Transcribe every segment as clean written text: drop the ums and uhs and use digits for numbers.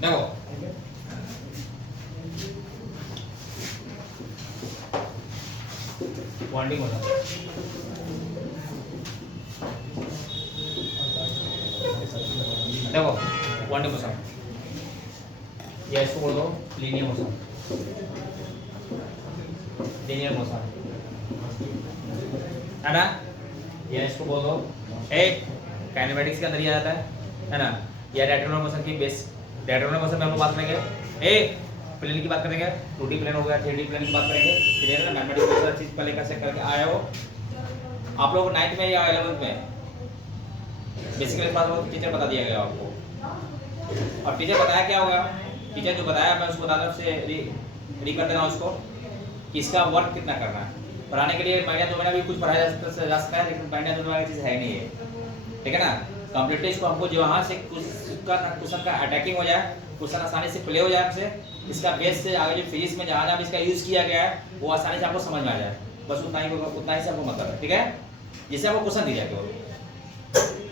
देखो Poynting motion, देखो Poynting motion, या इसको बोल दो लीनियर मोशन, लीनियर मोशन है ना, या इसको बोल दो एक काइनेमेटिक्स के अंदर ही आ जाता है ना, या रेक्टेंगुलर मोशन की बेस, रेक्टेंगुलर मोशन में हम लोग बात करेंगे एक प्लेन की बात करेंगे, 2D प्लेन हो गया, 3D प्लेन की बात करेंगे, क्लियर है ना। मैथमेटिक्स में चीज पहले कैसे करके आए हो आप लोग 9th में या 11th में, बेसिकली बात हो टीचर बता दिया गया आपको, और टीचर बताया क्या होगा, टीचर जो बताया मैं उसको बता दूं, उससे री कर देना उसको कि इसका वर्क कितना करना है। पढ़ाने के लिए महीना 2 महीना भी कुछ पढ़ाया जा सकता है, लेकिन महीना 2 महीना की चीज़ है नहीं है, ठीक है ना। कंप्लीटली इसको हमको जो वहाँ से क्वेश्चन का अटैकिंग हो जाए, क्वेश्चन आसानी से प्ले हो जाए हमसे, इसका बेस से आगे जो फिजिक्स में जहाँ जहाँ इसका यूज़ किया गया है वो आसानी से आपको समझ में आ जाए, बस उतना ही से आपको मतलब है, ठीक है। जिससे आपको क्वेश्चन दिया गया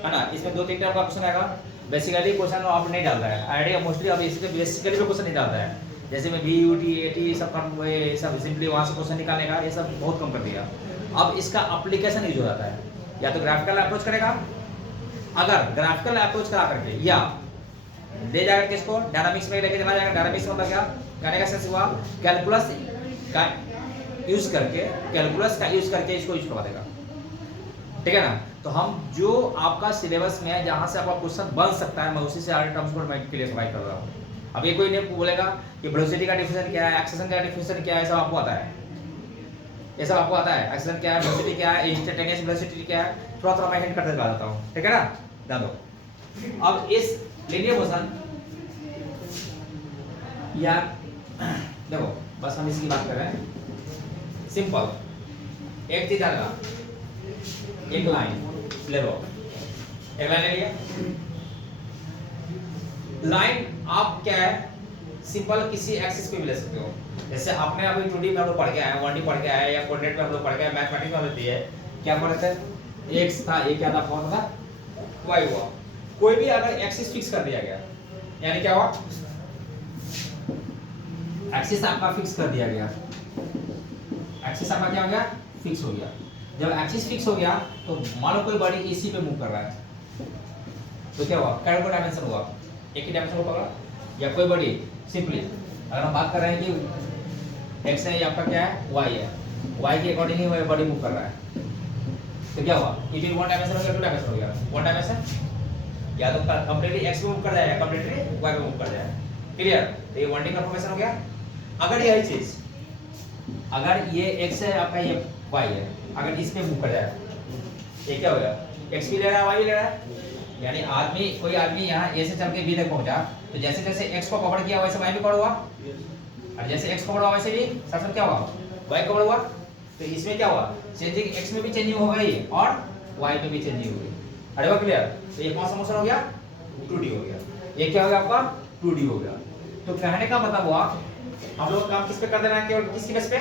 है ना, इसमें 2-3 टाइप का क्वेश्चन आएगा। बेसिकली क्वेश्चन आप नहीं डालता है आइडिया, मोस्टली अब इससे बेसिकली भी क्वेश्चन नहीं डालता है, जैसे में BUT AT सब सिंपली वहाँ से क्वेश्चन निकालने का, ये सब बहुत कम कर दिया। अब इसका एप्लीकेशन यूज हो जाता है, या तो ग्राफिकल अप्रोच करेगा, अगर ग्राफिकल अप्रोच करा करके, या ले जाकर किसको डायनामिक्स में लेके चला जाएगा। डायनामिक्स मतलब क्या कहने का सेंस हुआ, कैलकुलस का यूज करके इसको यूज करवा देगा, ठीक है ना। तो हम जो आपका सिलेबस में है जहां से आपका क्वेश्चन बन सकता है, मैं उसी से आगे टर्म्स को मैं क्लियर प्रोवाइड कर रहा हूं। अब ये कोई नहीं बोलेगा कि वेलोसिटी का डेफिनेशन क्या है, एक्सेलरेशन का डेफिनेशन क्या है, ये सब आपको आता है, ये सब आपको आता है। एक्सेलरेशन क्या है, वेलोसिटी क्या है, इंस्टेंटेनियस वेलोसिटी क्या है, थोड़ा मैं हिंट करते चला जाता हूं, ठीक है ना, ध्यान दो। अब इस लीनियर मोशन या देखो बस हम इसकी बात कर रहे हैं, सिंपल एक चीज आएगा, एक लाइन ले लो, एक लाइन ले लिया, लाइन आप क्या है सिंपल किसी एक्सिस पे भी ले सकते हो। जैसे आपने अभी 2D में हम लोग पढ़ के आए, 1D पढ़ के आए, या कोऑर्डिनेट में हम लोग पढ़ के आए, मैथमेटिक्स में होती है क्या पढ़े थे, x था, ये क्या था, फॉर्म था, y हुआ। कोई भी अगर एक्सिस फिक्स कर दिया गया, यानी क्या हुआ, एक्सिस आपका फिक्स कर दिया गया, एक्सिस आपका क्या हो गया, फिक्स हो गया। जब एक्सिस फिक्स हो गया तो मान लो कोई बॉडी इसी पे मूव कर रहा है, तो क्या हुआ, कैरेक्टर डायमेंशन हुआ, एक ही डायमेंशन को पकड़ा, या कोई बॉडी सिंपली अगर हम बात कर रहे हैं कि x है, या आपका क्या है, y है, y के अकॉर्डिंग ही बॉडी मूव कर रहा है, तो क्या हुआ, इट इज 1 डायमेंशन हो गया, 2 डायमेंशन हो गया, 1 डायमेंशन या तो कंप्लीटली x पे मूव कर जाएगा, कंप्लीटली y पे मूव कर जाएगा, क्लियर। तो ये 1D कंफर्मेशन हो गया। अगर यही चीज, अगर ये x है, आपका ये y है, अगर इस पे मूव कर जाए, ये क्या हो गया, x भी ले रहा है, y भी ले रहा है, यानी आदमी, कोई आदमी यहाँ a से चल के b तक पहुंचा, तो जैसे जैसे x को कवर किया वैसे y भी कवर हुआ, और जैसे x कवर हुआ वैसे भी साथ साथ क्या हुआ, y कवर हुआ। तो इसमें क्या हुआ, चेंजिंग x में भी चेंजिंग हो गई और y में भी चेंजिंग हो गई। अरे वाह, क्लियर। तो ये कौन सा मोशन हो गया, 2D हो गया, ये क्या हो गया आपका 2D हो गया। तो कहने का मतलब हुआ हम लोग काम किस पे कर देना है, केवल किसकी बेस पे,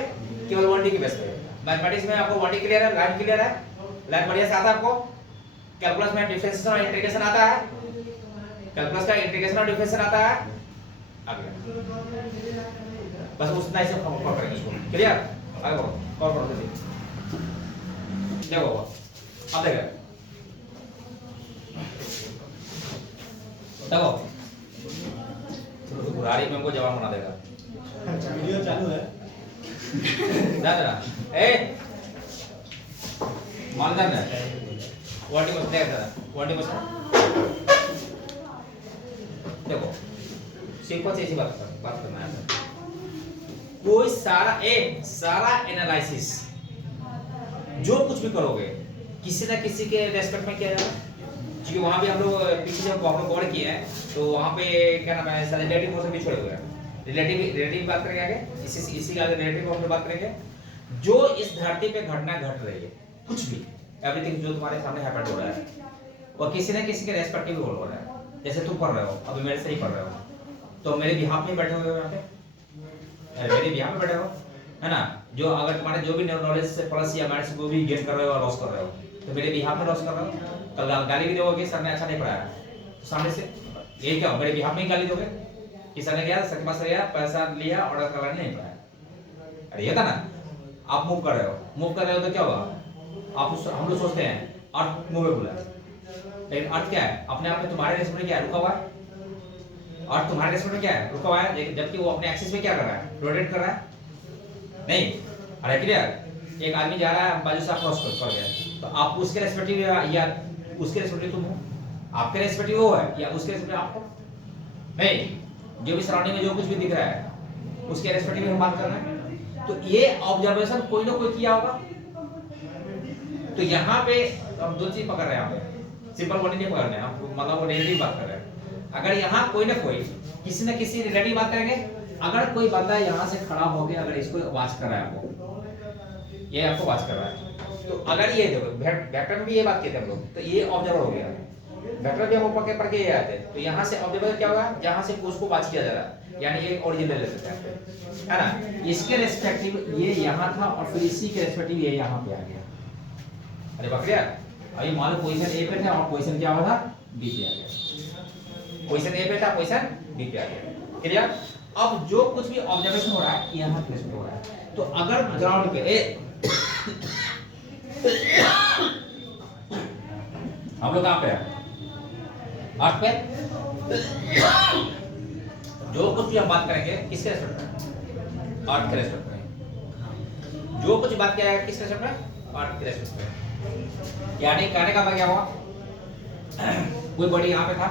केवल 1D की बेस पे। मैथमेटिक्स में आपको 1D क्लियर है, लाइन क्लियर है, लाइन बढ़िया से आता है आपको। कैलकुलस में डिफरेंशिएशन और इंटीग्रेशन आता है, कैलकुलस का इंटीग्रेशन और डिफरेंशिएशन आता है, आ गया, बस उतना ही से कवर करेंगे इसको, क्लियर। आगे बढ़ो, कवर करो जल्दी, देखो अब देखो, देखो तो बुरारी में हमको जवाब बना देगा, वीडियो चालू है, दादा ए मानदार है, वाटी मत देख दादा, वाटी मत देखो, सिंपल से ऐसी बात करना है। कोई सारा एनालिसिस जो कुछ भी करोगे किसी ना किसी के रेस्पेक्ट में किया जाएगा, क्योंकि वहां भी हम लोग पीछे जब हम लोग कवर किए हैं तो वहां पे क्या नाम है, रिलेटिव मोशन भी छोड़े हुए हैं, रिलेटिव बात करेंगे आगे, इसी का रिलेटिव हम लोग बात करेंगे। जो इस धरती पे घटना घट रही है, कुछ भी एवरीथिंग जो तुम्हारे सामने हैपन हो रहा है, वो किसी ना किसी के रेस्पेक्टिव हो रहा है। जैसे तुम पढ़ रहे हो, अभी मेरे से ही पढ़ रहे हो, तो मेरे बिहाफ में बैठे हुए हो, यहाँ पे मेरे बिहाफ में बैठे हो, है ना। जो अगर तुम्हारे जो भी नॉलेज से प्लस या माइनस को भी गेन कर रहे हो और लॉस कर रहे हो, तो मेरे बिहाफ में लॉस कर रहे हो। कल गाली भी दोगे, सर ने अच्छा नहीं पढ़ाया, तो सामने से ये क्या हो, मेरे बिहाफ में ही गाली दोगे, किसान ने गया सर के पास गया, पैसा लिया, ऑर्डर करवा नहीं पाया। अरे ये था ना, आप मूव कर रहे हो तो क्या होगा, हम लोग सोचते हैं अर्थ मूवेबल है, लेकिन अर्थ क्या है, अपने आप में तुम्हारे रेस्पेक्ट में क्या है, रुका हुआ है। अर्थ तुम्हारे रेस्पेक्ट में क्या है, रुका हुआ है, जबकि वो अपने एक्सिस में क्या कर रहा है, रोटेट कर रहा है। नहीं, अरे क्लियर, एक आदमी जा रहा है बाजू से आप क्रॉस कर गया, तो आप उसके रेस्पेक्टिव या उसके रेस्पेक्टिव तुम हो, आपके रेस्पेक्टिव वो है या उसके रेस्पेक्टिव आप हो। नहीं, जो भी सराउंडिंग में जो कुछ भी दिख रहा है उसके रेस्पेक्टिव हम बात कर रहे हैं। तो ये ऑब्जर्वेशन कोई ना कोई किया होगा। तो यहाँ पे हम दो चीज पकड़ रहे हैं, यहाँ पे सिंपल बॉडी नहीं पकड़ रहे हैं हम, मतलब वो रिलेटिव बात कर रहे हैं। अगर यहाँ कोई ना कोई किसी न किसी रिलेटिव बात करेंगे, अगर कोई बंदा यहाँ से खड़ा होकर अगर इसको वॉच कर रहा है, आपको ये आपको वॉच कर रहा है, तो अगर ये देखो वेक्टर में भी ये बात कहते हैं हम लोग, तो ये ऑब्जर्वर हो गया। वेक्टर भी हम ऊपर के पढ़ के ये आते हैं, तो यहाँ से ऑब्जर्वर क्या होगा, जहाँ से उसको वॉच किया जा रहा है, यानी ये ओरिजिनल ले लेते हैं, है ना। इसके रेस्पेक्टिव ये यहाँ था और फिर इसी के रेस्पेक्टिव ये यहाँ पे आ गया। अरे बकरिया, अभी मान लो पोजीशन ए पे था और पोजीशन क्या हुआ था, बी पे आ गया। पोजीशन ए पे था, पोजीशन बी पे आ गया। क्लियर। अब जो कुछ भी ऑब्जर्वेशन हो रहा है यहाँ प्लेस पे हो रहा है। तो अगर ग्राउंड पे हम लोग कहाँ पे है, अर्थ पे, जो कुछ भी हम बात करेंगे किसके रेस्पेक्ट में, अर्थ के रेस्पेक्ट में। जो कुछ बात किया जाएगा किसके रेस्पेक्ट में, अर्थ के रेस्पेक्ट में। यानी कहने का मतलब क्या हुआ, कोई बॉडी यहाँ पे था,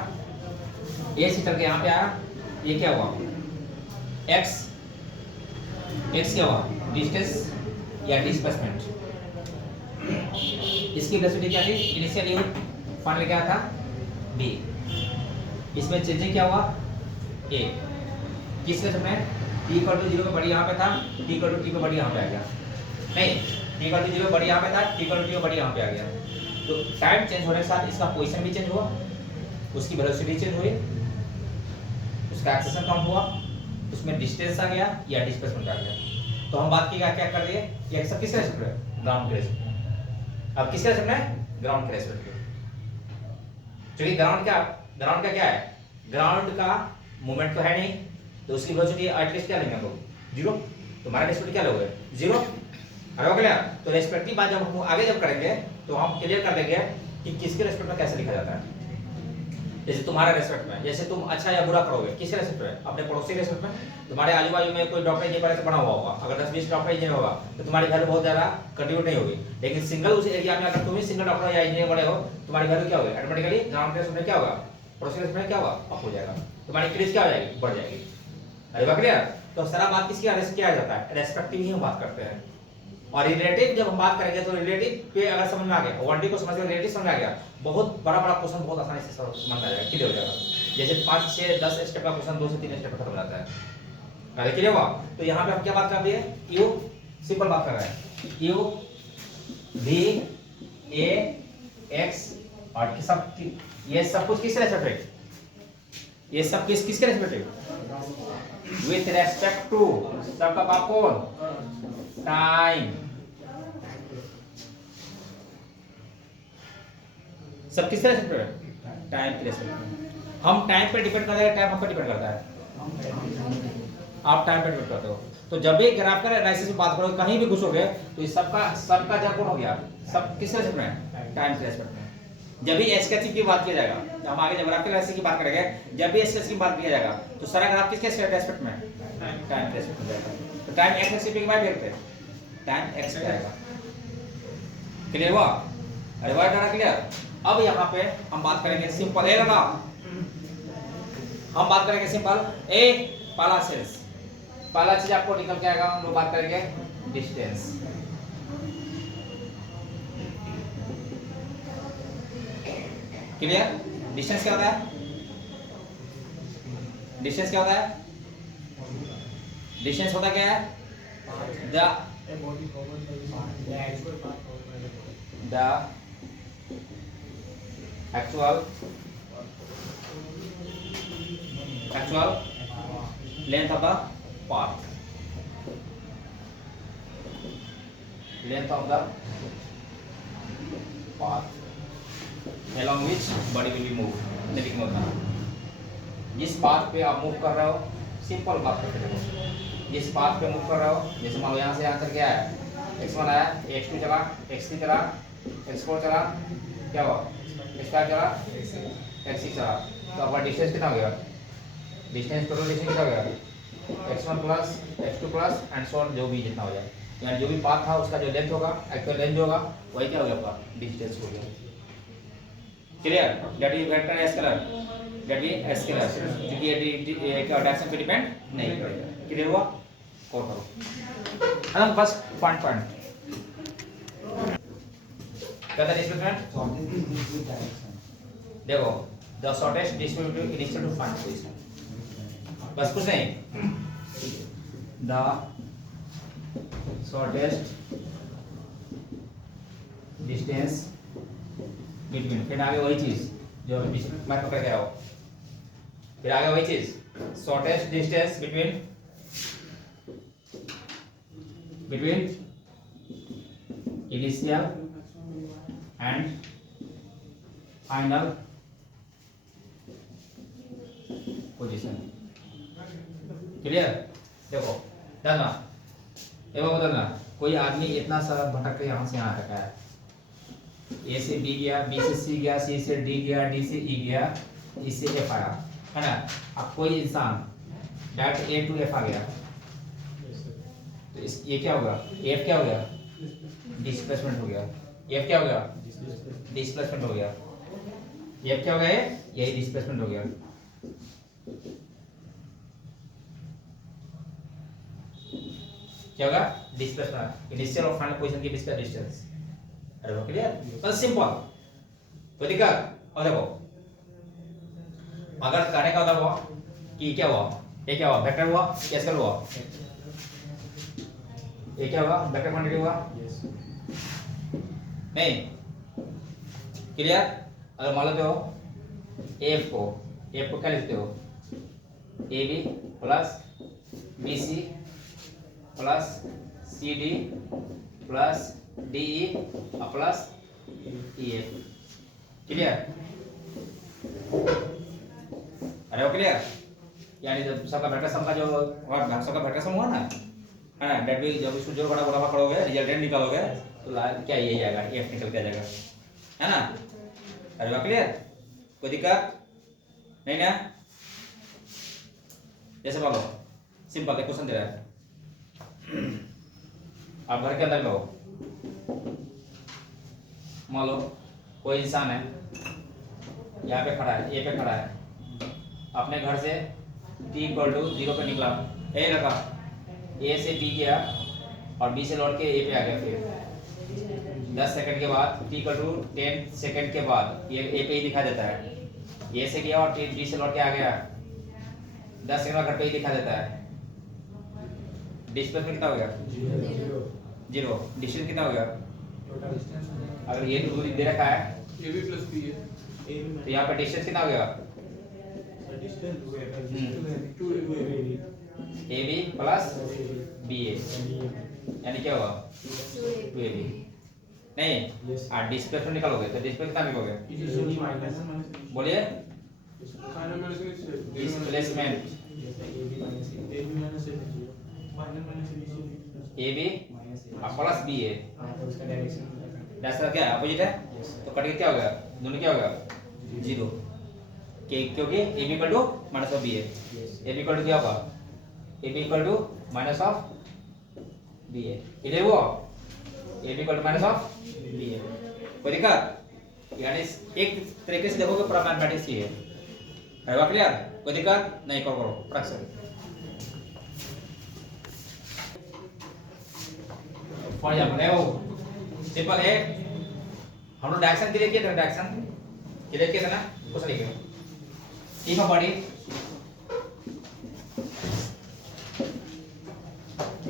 ए से चल के यहाँ पे आया, ये क्या हुआ, एक्स क्या हुआ, डिस्टेंस या डिस्प्लेसमेंट। इसकी वेलोसिटी क्या थी, इनिशियल यूनिट फाइनल क्या था, बी। इसमें चेंजिंग क्या हुआ, ए। किसके समय t = 0 पे बड़ी यहाँ पे था, t = t पे बड़ी यहाँ पे आ गया। नहीं, t = 0 बड़ी यहाँ पे था, t = t बड़ी यहाँ पे आ गया। तो टाइम चेंज होने के साथ इसका पोजीशन भी चेंज हुआ, उसकी वेलोसिटी चेंज हुई, उसका एक्सेलेरेशन कम हुआ, उसमें डिस्टेंस आ गया या डिस्प्लेसमेंट आ गया। तो हम बात की क्या कर दिए, ये सब किसके रेस्पेक्ट में, ग्राउंड के रेस्पेक्ट में। अब किसके रेस्पेक्ट में, ग्राउंड के रेस्पेक्ट में। क्योंकि ग्राउंड का क्या है, ग्राउंड का मूवमेंट तो है नहीं, तो उसकी वेलोसिटी एटलीस्ट क्या लेंगे हम लोग, 0। तुम्हारा रेस्पेक्ट क्या लोगे, 0। अरे हो गया। तो रेस्पेक्टिव बात जब हम आगे जब करेंगे तो हम क्लियर कर देंगे कि किसके रेस्पेक्ट में कैसे लिखा जाता है। जैसे तुम्हारा रेस्पेक्ट में, जैसे तुम अच्छा या बुरा करोगे किसके रेस्पेक्ट में, अपने पड़ोसी के रेस्पेक्ट में। तुम्हारे आजू बाजू में कोई डॉक्टर इंजीनियर से बना हुआ होगा, अगर 10-20 डॉक्टर इंजीनियर होगा तो तुम्हारी वैल्यू बहुत ज्यादा कंट्रीब्यूट नहीं होगी। लेकिन सिंगल उस एरिया में अगर तुम ही सिंगल डॉक्टर या इंजीनियर बने हो, तुम्हारी वैल्यू क्या होगी, ऑटोमेटिकली ग्राउंड के रेस्पेक्ट में क्या होगा, पड़ोसी के रेस्पेक्ट में क्या होगा, अप हो जाएगा, तुम्हारी क्रेज क्या हो जाएगी, बढ़ जाएगी। अरे बात क्लियर। तो सारा बात किसकी क्या जाता है, रेस्पेक्टिव ही हम बात करते हैं। और रिलेटिव जब हम बात करेंगे तो रिलेटिव पे अगर समझ में आ गया, 1D को समझ में, रिलेटिव समझ में आ गया, बहुत बड़ा क्वेश्चन बहुत आसानी से समझ में आ जाएगा, क्लियर हो जाएगा। जैसे 5, 6, 10 स्टेप का क्वेश्चन 2 से 3 स्टेप खत्म हो जाता है। अरे क्लियर हुआ। तो यहाँ पे हम क्या बात कर रहे हैं, यू सिंपल बात कर रहे हैं, यू v a x और सब ये सब कुछ किसके रेस्पेक्ट, ये सब किसके रेस्पेक्ट, विथ रेस्पेक्ट टू, सबका बाप कौन, टाइम। सब किसके रेस्पेक्ट है, टाइम के रेस्पेक्ट। हम टाइम पे डिपेंड करते हैं, टाइम हम पे डिपेंड करता है, आप टाइम पे डिपेंड करते हो। तो जब भी ग्राफिकल एनालिसिस में बात करोगे, कहीं भी घुसोगे, तो ये सबका जब कौन हो गया, सब किसके रेस्पेक्ट में, टाइम के रेस्पेक्ट में। जब भी स्केचिंग की बात किया जाएगा, तो हम आगे जब ग्राफिकल एनालिसिस की बात करेंगे, जब भी स्केचिंग की बात किया जाएगा, तो सारा ग्राफ किसके रेस्पेक्ट में, टाइम के रेस्पेक्ट में जाएगा। तो टाइम एक्स पे क्या देखते हैं, टाइम एक्स पे आएगा। क्लियर हुआ, अरे वाह डाटा क्लियर। अब यहाँ पे हम बात करेंगे सिंपल ए लगा, हम बात करेंगे सिंपल ए, पहला चीज आपको निकल के आएगा, हम लोग बात करेंगे डिस्टेंस। क्लियर। डिस्टेंस क्या होता है, डिस्टेंस क्या होता है, डिस्टेंस होता क्या है, the actual length of the path, length of the path along which body will be moved, जिस पाथ पे आप मूव कर रहे हो, सिंपल बात करके देखो, जिस पाथ पे मूव कर रहे हो, जैसे मान लो यहाँ से आंसर क्या है, x1 आया, x2 चला, x3 चला, x4 चला, क्या हुआ, x5 चला, x6 चला, तो आपका डिस्टेंस कितना हो गया, डिस्टेंस टोटल डिस्टेंस कितना हो गया, x1 plus x2 plus and so on, जो भी जितना हो जाए, यानी जो भी पाथ था उसका जो लेंथ होगा, एक्चुअल लेंथ होगा, वही क्या हो गया आपका डिस्टेंस हो गया। Clear, that is vector scalar, that is scalar, क्योंकि ये डायरेक्शन पे डिपेंड नहीं करेगा। क्लियर हुआ, और करो हम बस पॉइंट क्या था डिस्प्लेसमेंट, देखो the shortest distance between initial to final position, बस कुछ नहीं, द शॉर्टेस्ट डिस्टेंस बिटवीन, फिर आगे वही चीज जो मैं पकड़ गया हो, फिर आगे वही चीज, shortest distance between initial and final position. Clear, देखो डालना एवं बदलना, कोई आदमी इतना सा भटक के यहाँ से यहाँ रखा है, ए से बी गया, बी से सी गया, सी से डी गया, डी से ई गया, ई से एफ आया, है ना। अब कोई इंसान डायरेक्ट ए टू एफ आ गया, तो इस ये क्या होगा, एफ क्या हो गया, डिस्प्लेसमेंट हो गया, एफ क्या हो गया, डिस्प्लेसमेंट हो गया, एफ क्या हो गया, यही डिस्प्लेसमेंट हो गया। क्या होगा, डिस्प्लेसमेंट, इनिशियल और फाइनल पोजीशन के बीच का डिस्टेंस। अरे वो क्लियर, बस सिंपल, कोई दिक्कत। और देखो अगर करने का मतलब हुआ कि क्या हुआ, ये क्या हुआ, वेक्टर हुआ, क्या स्केलर हुआ, ये क्या हुआ, वेक्टर क्वांटिटी हुआ, नहीं। क्लियर, अगर मान लेते हो एफ को क्या लिखते हो, A B plus B C plus C D plus D E plus E F. Clear, अरे वो क्लियर, यानी जब सबका वेक्टर सम का जो सबका वेक्टर सम हुआ ना, है ना, डेट भी जब इसको जोड़ बड़ा बड़ा करोगे, रिजल्टेंट निकालोगे, तो क्या यही आएगा, एफ निकल के आ जाएगा, है ना। अरे वो क्लियर, कोई दिक्कत नहीं ना। जैसे मान लो सिंपल एक क्वेश्चन दे रहा है, आप घर के अंदर में हो, मान लो कोई इंसान है यहाँ पे खड़ा है, ए पे खड़ा है, अपने घर से t = 0 पे निकला, ए लगा, ए से बी गया और बी से लौट के ए पे आ गया, फिर 10 सेकंड के बाद t = 10 सेकंड के बाद ये ए पे ही दिखा देता है, ए से गया और बी से लौट के आ गया, 10 सेकंड बाद घर पे ही दिखा देता है, डिस्प्लेसमेंट कितना हो गया, जीरो। डिस्टेंस कितना हो गया, अगर ये दूरी दे रखा है ए बी प्लस बी है, तो यहाँ पे डिस्टेंस कितना हो गया, ए बी प्लस बी ए, यानी क्या होगा 2ab, नहीं और डिस्प्लेसमेंट निकालोगे तो डिस्प्लेसमेंट कितना निकालोगे, बोलिए, displacement A B plus B A, direction क्या है, अपोजिट है, तो कट के क्या हो गया, दोनों क्या हो गया, जीरो, क्योंकि A B equal to minus of B A, A B equal to क्या होगा, A B equal to minus of B A, इधर वो A B equal to minus of B A, कोई दिक्कत, यानी एक तरीके से देखोगे पूरा मैथमेटिक्स ही है, है क्लियर, कोई दिक्कत नहीं, करो फ्रैक्शन फॉर एग्जांपल है वो सिंपल है, हम लोग डायरेक्शन क्लियर किए थे, डायरेक्शन क्लियर किए थे ना, कुछ लिखे, if a body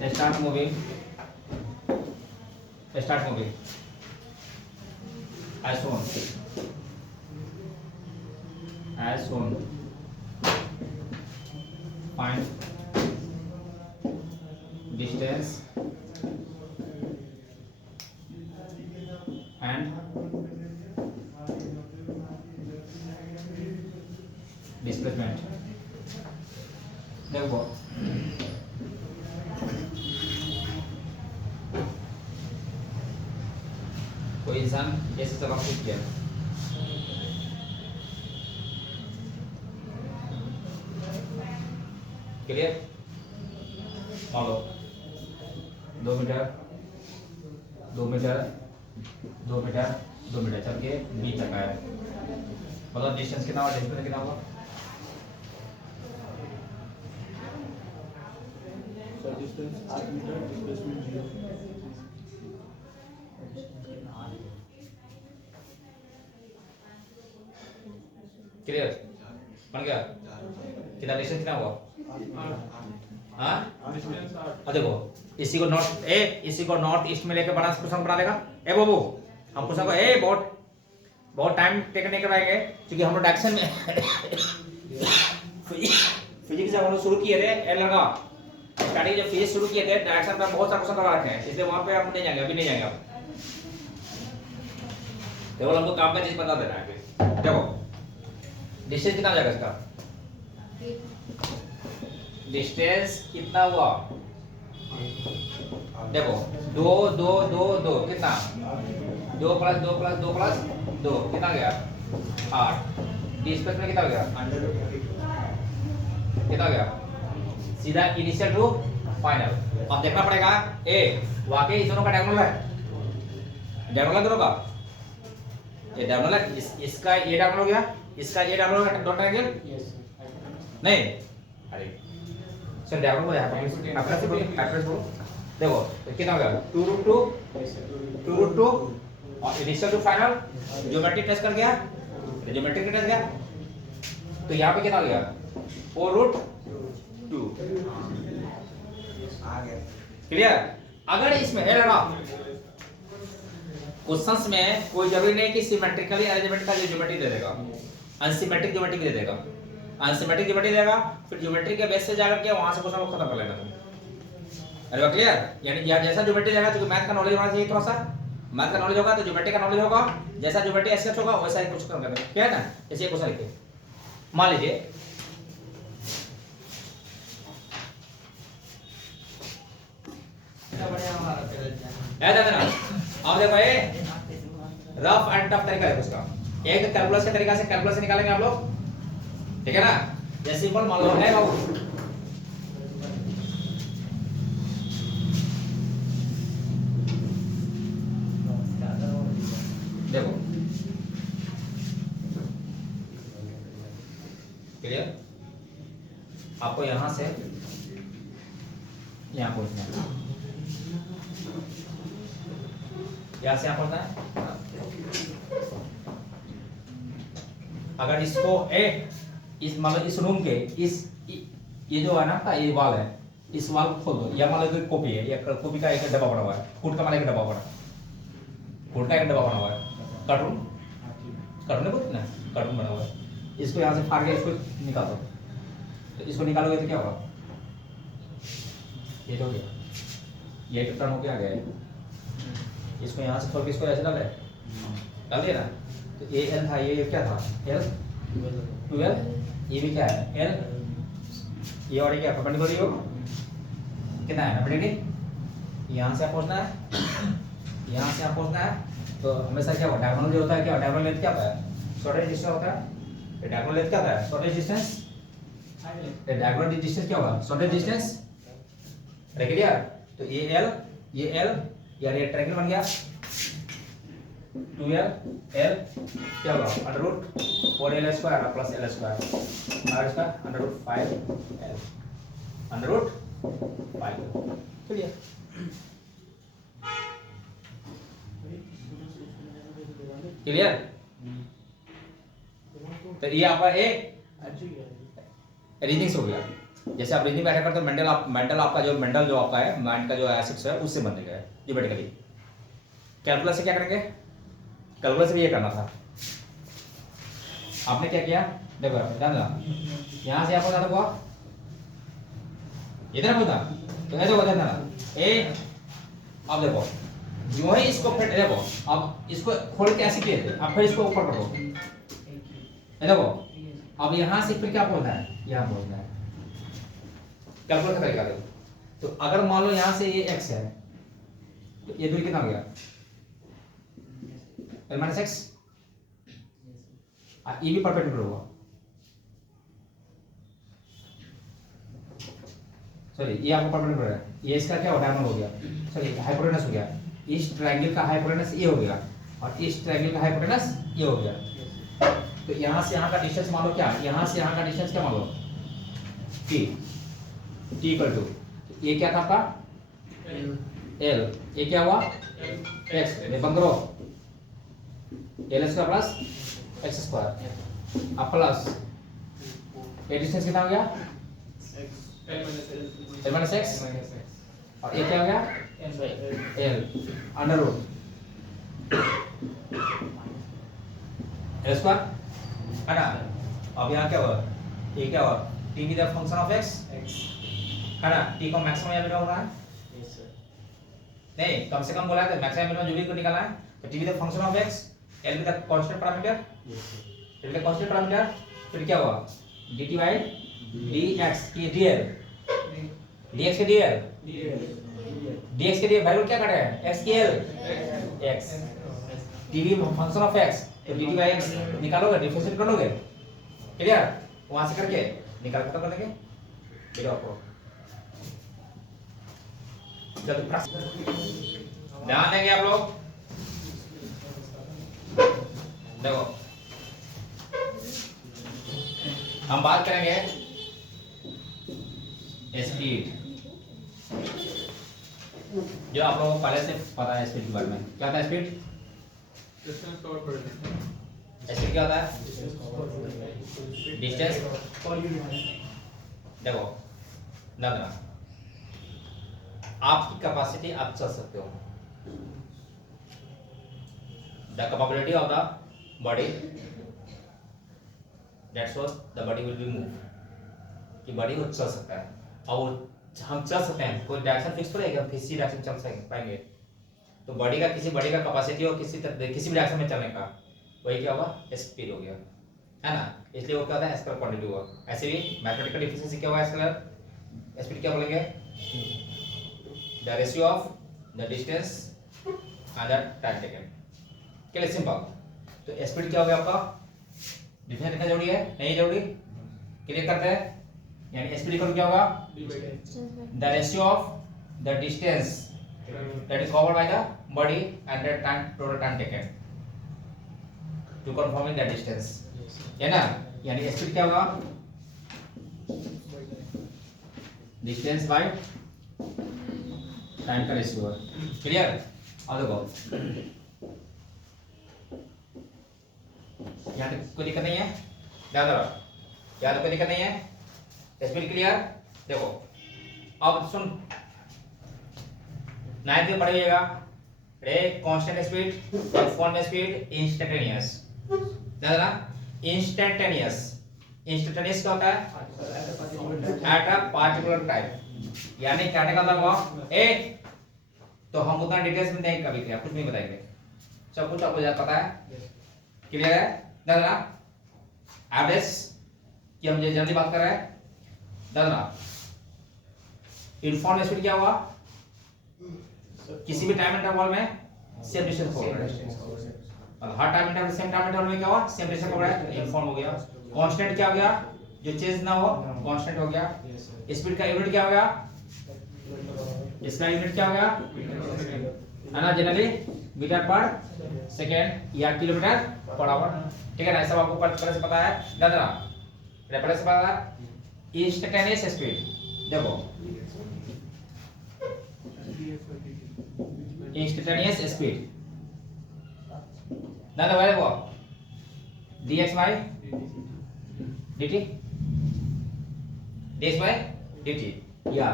start moving as shown, find distance and displacement। देखो कोई इंसान ऐसे सबक सीख गया क्लियर मान लो 2 मीटर 2 मीटर 2 मीटर 2 मीटर चल के बी तक आया मतलब डिस्टेंस कितना हुआ डिस्टेंस कितना हुआ sir distance 8 metre displacement 0 clear बन गया कितना डिस्टेंस कितना हुआ हाँ देखो इसी को नॉर्थ इसी को नॉर्थ ईस्ट में लेके बना क्वेश्चन बना देगा ए बाबू हम क्वेश्चन को बहुत बहुत टाइम टेक नहीं करवाएंगे क्योंकि हम लोग डायरेक्शन में फिजिक्स जब हम लोग शुरू किए थे ए लगा स्टार्टिंग जब फिजिक्स शुरू किए थे डायरेक्शन में बहुत सारा क्वेश्चन करवा रखे हैं इसलिए वहां पे हम नहीं जाएंगे अभी नहीं जाएंगे अब केवल हमको काम का चीज बता देना है देखो डिस्टेंस कितना जाएगा इसका डिस्टेंस कितना हुआ देखो 2 2 2 2 कितना 2 प्लस 2 प्लस 2 प्लस 2 कितना गया 8 डिस्टेंस में कितना गया कितना गया सीधा इनिशियल टू फाइनल अब देखना पड़ेगा ए वाकई इन दोनों का डायगोनल है डायगोनल दोनों का ये डायगोनल इसका ये डायगोनल हो गया इसका ये डायगोनल डॉट ट्रायंगल नहीं अरे सर डायगोनल को यहां पर अपना से बोलिए एड्रेस बोलो देखो कितना हो गया 2√2 2√2 और initial to final geometry test कर गया ज्योमेट्री का टेस्ट गया तो यहां पे कितना हो गया 4√2 आ गया क्लियर अगर इसमें है लगा क्वेश्चंस में कोई जरूरी नहीं कि सिमेट्रिकली अरेंजमेंट का ज्योमेट्री दे देगा अनसिमेट्रिक ज्योमेट्री दे देगा अनसिमेट्रिक ज्योमेट्री देगा फिर ज्योमेट्री के बेस से जाकर के वहां से क्वेश्चन को खत्म कर लेना अरे क्लियर यानी जैसा ज्योमेट्री जाएगा क्योंकि मैथ का नॉलेज होना चाहिए थोड़ा सा मैथ का नॉलेज होगा तो ज्योमेट्री का नॉलेज होगा जैसा ज्योमेट्री एस्केच होगा वैसा ही कुछ करना क्या है ना ऐसे क्वेश्चन लिखिए मान लीजिए ऐसा ना अब देखो ये रफ एंड टफ तरीका है उसका एक कैलकुलस के तरीका से कैलकुलस निकालेंगे आप लोग ठीक है ना जैसे सिंपल मान लो है बाबू देखो क्लियर आपको यहां से यहां पहुंचना है यहां से यहां पहुंचना है अगर इसको इस मान लो इस रूम के ये जो है ना का ये वाल है इस वाल को खोल दो या मान लो कोई कॉपी है या कॉपी का एक डब्बा बना हुआ है फूट का मान एक डब्बा बना फूट का एक डब्बा बना हुआ है कार्टून कार्टून बोलते ना कार्टून बना हुआ है इसको यहाँ से फाड़ के इसको निकाल दो तो इसको निकालोगे तो क्या होगा ये तो हो गया ये टर्न होके आ गया है इसको यहाँ से खोल के इसको ऐसे डाल दिया ना तो ये एल था ये क्या था एल 12 ये भी क्या है एल ये और ये क्या परपेंडिकुलर हो कितना है परपेंडिकुलर यहाँ से पहुँचना है यहाँ से यहाँ पहुँचना है तो हमेशा क्या होता है डायगोनल जो होता है क्या डायगोनल लेंथ क्या होता है शॉर्टेज डिस्टेंस होता है ये डायगोनल लेंथ क्या होता है शॉर्टेज डिस्टेंस ये डायगोनल डिस्टेंस क्या होगा शॉर्टेज डिस्टेंस क्लियर तो ये एल यानी ये ट्रायंगल बन गया 2l l क्या होगा under root 4l square plus l square और इसका under root 5l under root 5 clear clear तो ये आपका ए रीजनिंग हो गया जैसे आप रीजनिंग बैठा करते हो मेंटल आपका जो मेंटल जो आपका है माइंड का जो एसिड्स है उससे बनेगा ज्योमेट्रिकली कैलकुलस से क्या करेंगे कैलकुलस से भी ये करना था आपने क्या किया देखो ध्यान देना यहां से आपको ज्यादा हुआ इधर पहुंचा तो ऐसे हो जाता ना ए अब देखो जो है इसको फिर देखो अब इसको खोल के ऐसे किए थे अब फिर इसको ऊपर कर दो देखो अब यहां से फिर क्या पहुंचना है यहां पहुंचना है कैलकुलेट का तरीका देखो। तो अगर मान लो यहां से ये x है तो ये दूरी कितना हो गया l माइनस एक्स, ये भी परपेंडिकुलर होगा, सॉरी ये आपको परपेंडिकुलर है, ये इसका क्या हो डायगोनल हो गया, सॉरी हाइपोटेनस हो गया, इस ट्रायंगल का हाइपोटेनस ये हो गया और इस ट्रायंगल का हाइपोटेनस ये हो गया। तो यहां से यहां का डिस्टेंस मान लो क्या, यहां से यहां का डिस्टेंस क्या मान लो t इक्वल टू, ये क्या था आपका l, ये क्या हुआ x, ये बंद करो l square plus x square अब प्लस ये डिस्टेंस कितना हो गया l माइनस x और ये क्या हो गया l under root l square है ना। अब यहाँ क्या हुआ, ये क्या हुआ t की द फंक्शन ऑफ x है ना, t को मैक्सिमम या मिनिमम होना है नहीं, कम से कम बोला है तो मैक्सिमम मिनिमम जो भी को निकालना है, तो t की the function of x, l की द कांस्टेंट पैरामीटर, l की द कांस्टेंट पैरामीटर, फिर क्या हुआ dt बाय dx की dl, dx के dl, dx के dl वैल्यू क्या काटा है x की l, x t की फंक्शन ऑफ x, तो dt बाय x निकालोगे, डिफरेंशिएट कर लोगे, क्लियर, वहां से करके निकाल खत्म कर देंगे वीडियो आपको। ध्यान देंगे आप लोग, देखो हम बात करेंगे स्पीड, जो आप लोगों को पहले से पता है स्पीड के बारे में। क्या होता है स्पीड, स्पीड क्या होता है डिस्टेंस, देखो ना आपकी कैपेसिटी आप चल सकते हो, the capability of the body, that's what the body will be move, कि बॉडी को चल सकता है, और हम चल सकते हैं, कोई डायरेक्शन फिक्स थोड़ी है कि हम किसी डायरेक्शन चल सकते पाएंगे, तो बॉडी का किसी बॉडी का कैपेसिटी हो किसी भी डायरेक्शन में चलने का, वही क्या होगा स्पीड हो गया है ना, इसलिए वो क्या होता है स्केलर क्वांटिटी हुआ। ऐसे भी मैथमेटिकल एफिशिएंसी क्या हुआ स्केलर, स्पीड क्या बोलेंगे the ratio of the distance and the time taken, क्या सिंपल। तो स्पीड क्या हो गया आपका, डिफरेंस लिखना जरूरी है नहीं जरूरी, क्लियर करते हैं, यानी स्पीड इक्वल क्या होगा the ratio of the distance that is covered by the body and the time total time taken to confirming the distance, है ना, यानी स्पीड क्या होगा डिस्टेंस बाय टाइम का रेशियो, क्लियर। अब देखो यहाँ तक कोई दिक्कत नहीं है, ध्यान दो यहाँ तक कोई दिक्कत नहीं है, स्पीड क्लियर। देखो अब सुन, नाइन्थ में पढ़िएगा constant speed, uniform speed, instantaneous, ना इंस्टेंटेनियस, इंस्टेंटेनियस क्या होता है एट अ पार्टिकुलर टाइम, यानी क्या निकलता होगा ए, तो हम उतना डिटेल्स में नहीं कभी किया, कुछ नहीं बताएंगे, सब कुछ आपको पता है, क्लियर है ना। एवरेज की हम जल्दी बात कर रहे हैं ना, यूनिफॉर्म स्पीड क्या हुआ किसी भी टाइम इंटरवल में सेम डिस्टेंस कवर है, और हर time interval same time interval में क्या हुआ सेम डिस्टेंस कवर है, यूनिफॉर्म हो गया। कांस्टेंट क्या हो गया, जो चेंज ना हो कांस्टेंट हो गया। स्पीड का यूनिट क्या हो गया, इसका यूनिट क्या हो गया है ना, जनरली मीटर पर सेकेंड या किलोमीटर पर आवर, ठीक है ना, सब आपको पहले से पता है दादा, पहले से पता है। इंस्टेंटेनियस स्पीड, देखो इंस्टेंटेनियस स्पीड ना तो वो dx by dt, dx by dt या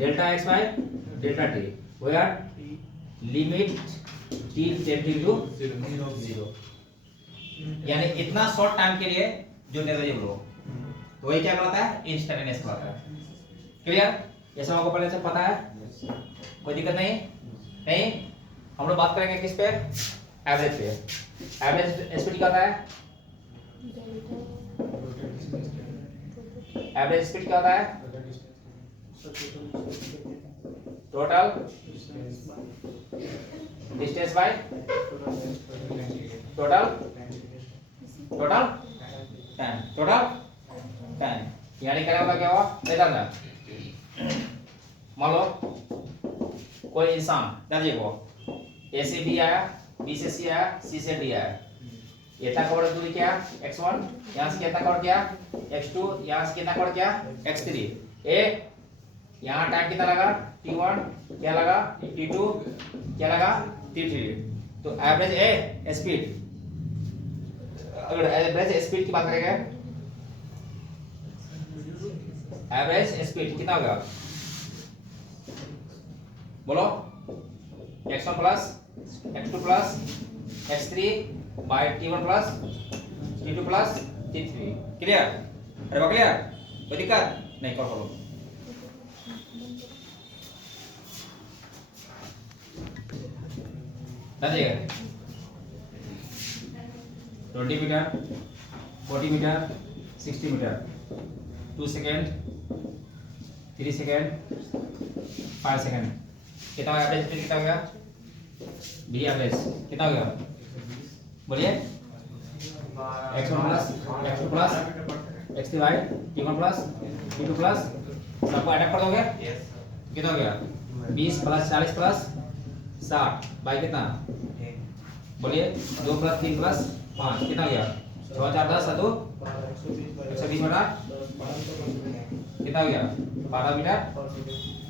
delta x by delta t, where limit t tending to 0, यानी इतना शॉर्ट टाइम के लिए जो नेगलिजिबल हो, तो वही क्या कहलाता है इंस्टेंटेनियस कहलाता है, क्लियर। ये सब आपको पहले से पता है, कोई दिक्कत नहीं। नहीं, हम लोग बात करेंगे किस पे, एवरेज पे। एवरेज स्पीड क्या होता है, एवरेज स्पीड क्या होता है total distance by total total 10 यानी क्या होगा, क्या हुआ इधर ना। मान लो कोई इंसान क्या देखो, ए से बी आया, बी से सी आया, सी से डी आया, इतना कवर दूरी क्या x1, यहाँ से कितना कवर किया x2, यहाँ से कितना कवर किया x3, ए यहाँ टाइम कितना लगा t1, क्या लगा t2, क्या लगा t3। तो एवरेज ए स्पीड, अगर एवरेज स्पीड की बात करेंगे, एवरेज स्पीड कितना होगा बोलो, x1 plus x2 plus x3 by t1 plus t2 plus t3। Clear? अरे बा क्लियर, कोई दिक्कत नहीं, करो समझिए। 20 metre, 40 metre, 60 metre, 2 second, 3 second, 5 second, कितना एवरेज स्पीड कितना हो गया, बी एवरेज कितना हो गया बोलिए, x1 plus x2 plus x3 by t1 plus t2 plus, सबको ऐड कर दोगे कितना हो गया 20 प्लस 40 प्लस 60 बाय कितना बोलिए, 2 प्लस 3 प्लस 5 कितना हो गया 6 4 10 2 120 मीटर कितना हो गया 12 मीटर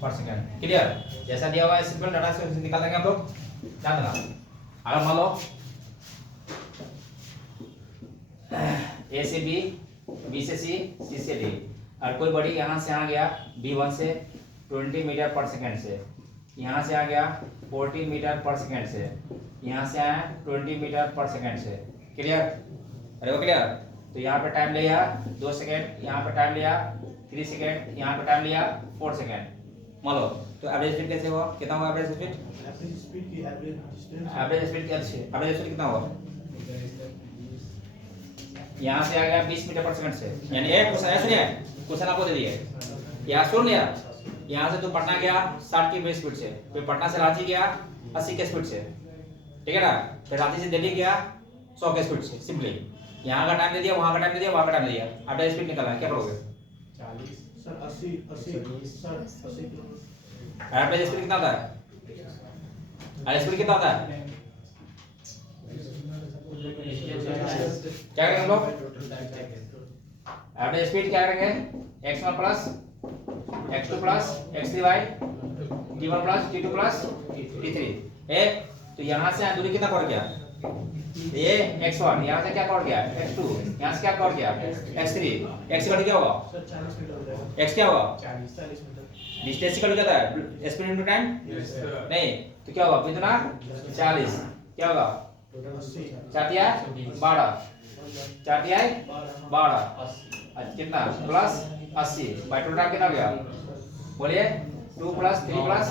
पर सेकंड। क्लियर? जैसा दिया हुआ है सिंपल डाटा से निकाल देंगे हम लोग, ध्यान देना। अगर मान लो ए से बी, बी से सी, सी से डी, और कोई बॉडी यहाँ से आ गया B1 से 20 मीटर पर सेकंड से, यहाँ से आ गया 40 मीटर पर सेकंड से, यहाँ से आया 20 मीटर पर सेकंड से। क्लियर? अरे वो क्लियर? तो यहाँ पे टाइम लिया 2 सेकंड, यहाँ पे टाइम लिया 3 सेकंड, यहाँ पे टाइम लिया 4 सेकंड। मान लो तो एवरेज स्पीड कैसे हुआ, कितना हुआ एवरेज स्पीड, एवरेज स्पीड की एवरेज डिस्टेंस, एवरेज स्पीड क्या है, एवरेज स्पीड कितना हुआ, यहाँ से आ गया 20 मीटर पर सेकंड से, यानी एक क्वेश्चन सुनिए, क्वेश्चन आपको दे दिए, यहाँ सुन लिया, यहाँ से तो पटना गया 60 की स्पीड से, फिर पटना से रांची गया 80 के स्पीड से, ठीक है ना, फिर रांची से दिल्ली गया 100 के स्पीड से। सिंपली यहाँ का टाइम दे दिया, वहाँ का टाइम दे दिया, वहाँ का टाइम दे दिया, एवरेज स्पीड निकालना है, क्या करोगे 40 sir 80 sir 80 kilometre. Average speed कितना होता है, एवरेज स्पीड कितना होता है, क्या करेंगे हम लोग, एवरेज स्पीड क्या करेंगे x1 plus x2 plus x3 by t1 plus t2 plus t3। ए तो यहाँ से दूरी कितना कवर किया, ये x1, यहाँ से क्या कवर किया x2, यहाँ से क्या कवर किया x3, x का क्या होगा सर 40 मीटर हो जाएगा, x क्या होगा 40 मीटर। डिस्टेंस का क्या है स्पीड इनटू टाइम, नहीं तो क्या होगा कितना 40, क्या होगा 4 तिहाई 12, 4 तिहाई 12 कितना प्लस 80 बाय टोटल टाइम कितना हो गया बोलिए, 2 प्लस 3 प्लस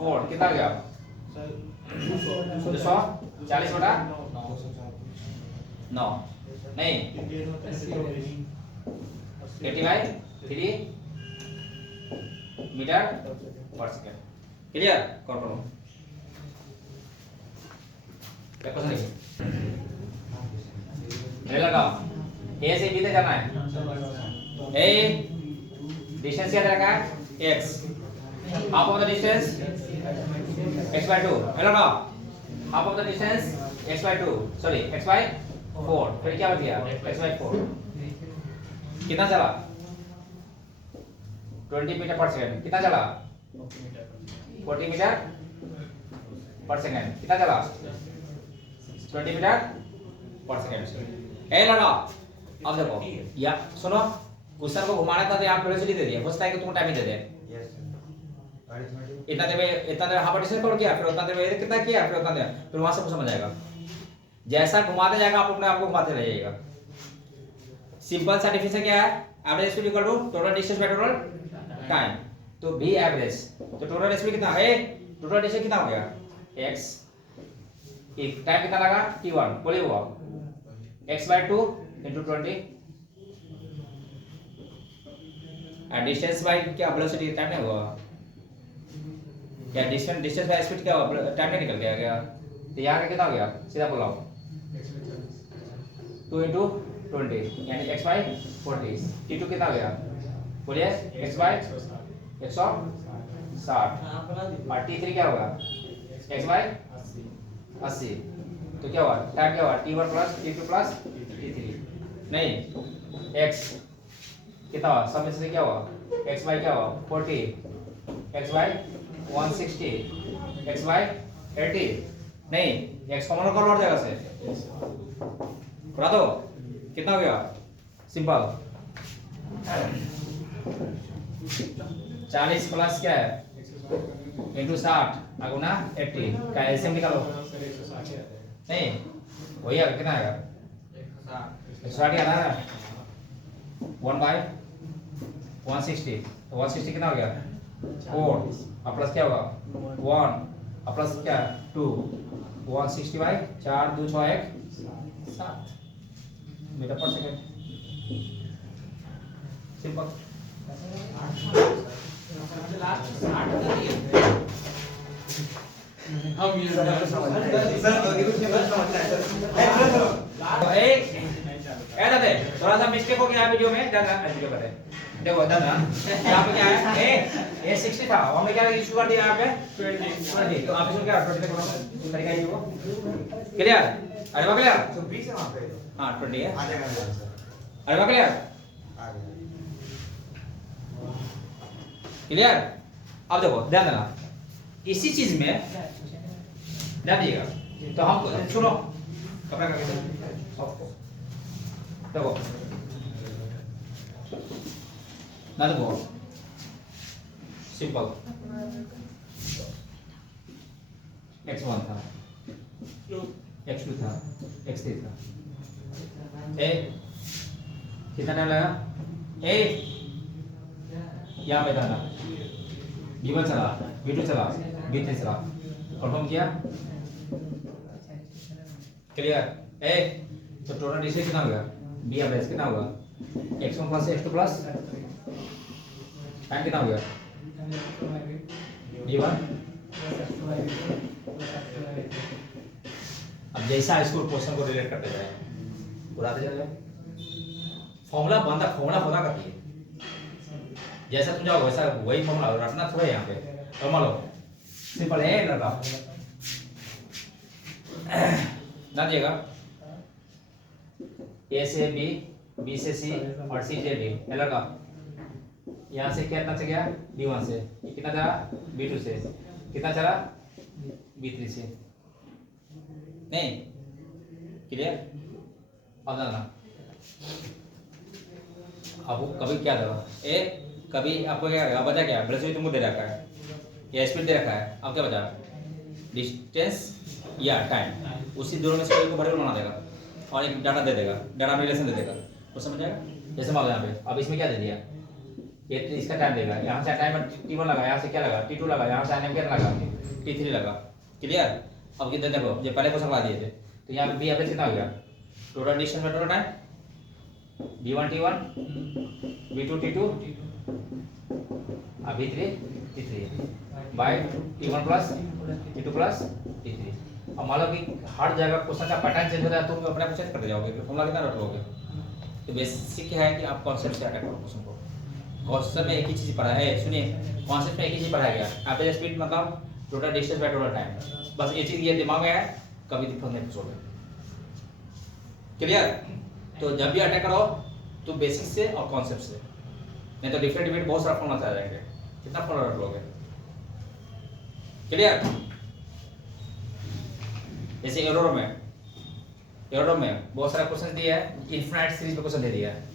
4 कितना हो गया 240 बटा 9, नहीं 80 बाय 3 मीटर पर सेकंड। क्लियर? करो क्या क्वेश्चन है, ये लगाओ ए से बी तक जाना है, ए डिस्टेंस क्या रहेगा x, half of the distance x by 2, hello ना, half of the distance x by 2 sorry x by 4, फिर क्या बच गया x by 4, कितना चला 20 मीटर पर सेकंड, कितना चला 40 मीटर पर सेकंड, कितना चला 20 मीटर पर सेकंड। ए लगा अब देखो या सुनो, क्वेश्चन को घुमाना था तो यहाँ वेलोसिटी दे दिया, होता है कि तुम टाइम ही दे दे, इतना देर हाफ डिस्टेंस कवर किया, फिर उतना देर में कितना किया, फिर उतना देर, फिर वहां से कुछ समझ आएगा, जैसा घुमाते जाएगा आप अपने आप को घुमाते रह जाइएगा। सिंपल सा डेफिनेशन क्या है, average speed equal to total distance by total time, तो बी एवरेज, तो टोटल स्पीड कितना है, टोटल डिस्टेंस कितना हो गया x, एक टाइम कितना लगा t1 बोलिए वो x by 2 into 20, distance by क्या वेलोसिटी टाइम नहीं हुआ क्या डिस्टेंस बाय स्पीड क्या हुआ टाइम नहीं निकल गया क्या तो यहाँ का कितना हो गया सीधा बोलो 2 into 20 यानी x by 40 t2 कितना हो गया बोलिए x by 160 और t3 क्या होगा x by 80 तो क्या हुआ टाइम क्या हुआ t1 plus t2 plus t3 नहीं x कितना हुआ सब में से क्या हुआ x by क्या हुआ 40 x by 160 x by 80 नहीं x कॉमन कर लो जाएगा से करा दो कितना हो गया सिंपल 40 प्लस क्या है इंटू 60 अगुना 80 का एलसीएम निकालो नहीं वही आएगा कितना आएगा 160 आना है 1 by 160 तो 160 कितना हो गया 4 और प्लस क्या होगा 1 और प्लस क्या 2 160 by 4 2 6 1 7 मीटर पर सेकंड सिंपल हम ये सर थोड़ा सा मिस्टेक हो गया वीडियो में वीडियो पर देखो दादा यहाँ पे क्या है ए 60 था हमने क्या इशू कर दिया यहाँ पे 20 तो आप इसको क्या 20 तक तरीका ही वो क्लियर अरे वो क्लियर तो 20 है वहां पे हां 20 है आ जाएगा आंसर अरे वो क्लियर आ गया क्लियर अब देखो ध्यान देना इसी चीज में ध्यान दीजिएगा तो हम सुनो कपड़ा का देखो ना देखो सिंपल x1 था x2 था x3 था ए कितना टाइम लगा ए यहाँ पे था b1 चला b2 चला b3 चला कंफर्म किया क्लियर ए तो टोटल डिस्टेंस कितना होगा b एवरेज कितना होगा x1 plus x2 plus time कितना होगा b1 अब जैसा इसको क्वेश्चन को रिलेट करते जाए उड़ाते चले फॉर्मूला बनता फॉर्मूला होता करती है जैसा तुम जाओ वैसा वही फॉर्मूला रटना थोड़ा यहाँ पे तो मान लो सिंपल है लड़का ना दिएगा ए से बी बी से सी और सी से डी लड़का यहाँ से क्या चला गया B1 से कितना चला B2 से कितना चला B3 से नहीं क्लियर अब ना अब कभी क्या देगा ए कभी आपको क्या करेगा बचा क्या वेलोसिटी तुमको दे रखा है या स्पीड दे रखा है अब क्या बचा डिस्टेंस या टाइम उसी दोनों में से कोई को वेरिएबल बना देगा और एक डाटा दे देगा डाटा रिलेशन दे देगा तो समझ जाएगा जैसे मान लो यहाँ पे अब इसमें क्या दे दिया ये इसका टाइम देगा यहाँ से टाइमर t1 लगा यहाँ से क्या लगा t2 लगा यहाँ से टाइम क्या लगा t3 लगा क्लियर अब कितने देखो ये पहले क्वेश्चन लगा दिए थे तो यहाँ पे b एवरेज कितना हो गया टोटल डिस्टेंस में total time b1 t1 b2 t2 और b3 t3 bye t1 plus t2 plus t3 अब मान लो कि हर जगह क्वेश्चन का पैटर्न चेंज होता है तो तुम अपने आप चेंज करते जाओगे फॉर्मूला कितना रटोगे तो बेसिक क्या है कि आप कॉन्सेप्ट से अटैक करो क्वेश्चन को कॉन्सेप्ट में एक ही चीज पढ़ा है सुनिए कॉन्सेप्ट में एक ही चीज पढ़ाया गया एवरेज स्पीड मतलब total distance by total time बस ये चीज ये दिमाग में है कभी दिक्कत नहीं पूछोगे क्लियर तो जब भी अटैक करो तो बेसिक से और कॉन्सेप्ट से नहीं तो डिफरेंट बहुत सारा फॉर्मूला आ जाएंगे कितना फॉर्मूला रट लोगे क्लियर जैसे एरोडो में बहुत सारा क्वेश्चन दिया है इनफाइनाइट सीरीज पे क्वेश्चन दे दिया है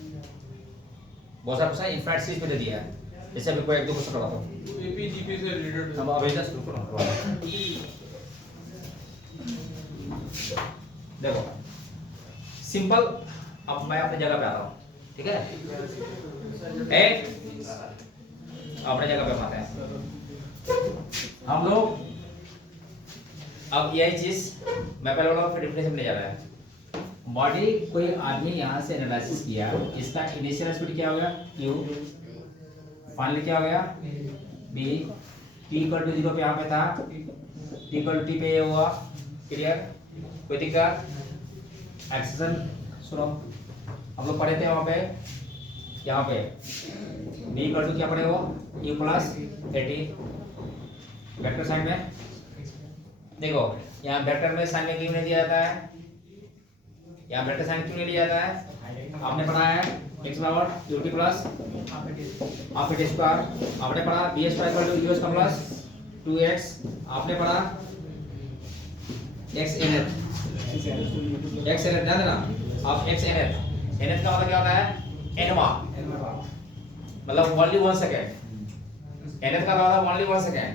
बहुत सारा क्वेश्चन इनफाइनाइट सीरीज पे दे दिया है जैसे अभी कोई एक दो क्वेश्चन कराता हूं एपी जीपी से रिलेटेड हम अभी जस्ट शुरू करो देखो सिंपल अब मैं अपनी जगह पे आ रहा हूं ठीक है ए अपने जगह पे आते हैं हम लोग अब यही चीज मैं पहले वाला फिर डिफिनेशन ले जा रहा है बॉडी कोई आदमी यहाँ से एनालिसिस किया इसका इनिशियल स्पीड क्या होगा u फाइनली क्या हो गया बी टी इक्वल टू 0 पे यहाँ पे था टी इक्वल टू टी पे ये हुआ क्लियर कोई दिक्कत एक्सप्रेशन सुनो हम लोग पढ़े थे वहाँ पे यहाँ पे बी इक्वल टू क्या पढ़े हो यू प्लस 80 वेक्टर साइन में देखो यहाँ वेक्टर में साइन में क्यों नहीं दिया जाता है यहाँ वेक्टर साइन क्यों नहीं लिया जाता है आपने पढ़ा है x बराबर ut plus half at square आपने पढ़ा b square equal to u square plus 2x आपने पढ़ा x nth ध्यान देना अब x nth का मतलब क्या होता है nवा मतलब ओनली 1 सेकंड nth का मतलब ओनली 1 सेकंड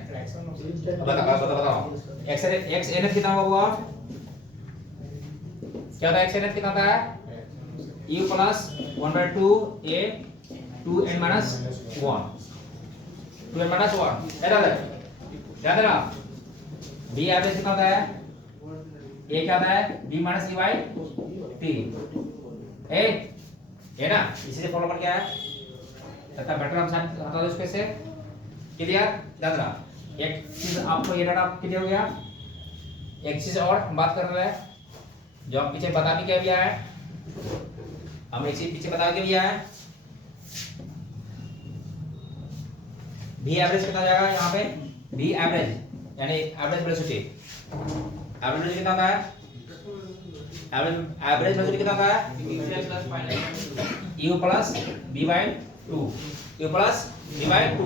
बताओ x nth कितना होगा क्या होता है x nth कितना होता है u plus 1/2 a 2n minus 1 2n minus 1 ध्यान देना b एवरेज कितना होता है a क्या होता है b minus e by t ए है ना इसी से फॉलो कर क्या है तथा बेटर हम हटा दो इसके से क्लियर ध्यान देना एक चीज आपको ये डाटा क्लियर हो गया एक चीज और हम बात कर रहे हैं जो हम पीछे बता भी क्या दिया है हम एक चीज पीछे बता के दिया है भी एवरेज कितना जाएगा यहाँ पे भी एवरेज यानी एवरेज वेलोसिटी एवरेज कितना होता है एवरेज वेलोसिटी कितना होता है u plus b by 2 u plus b by 2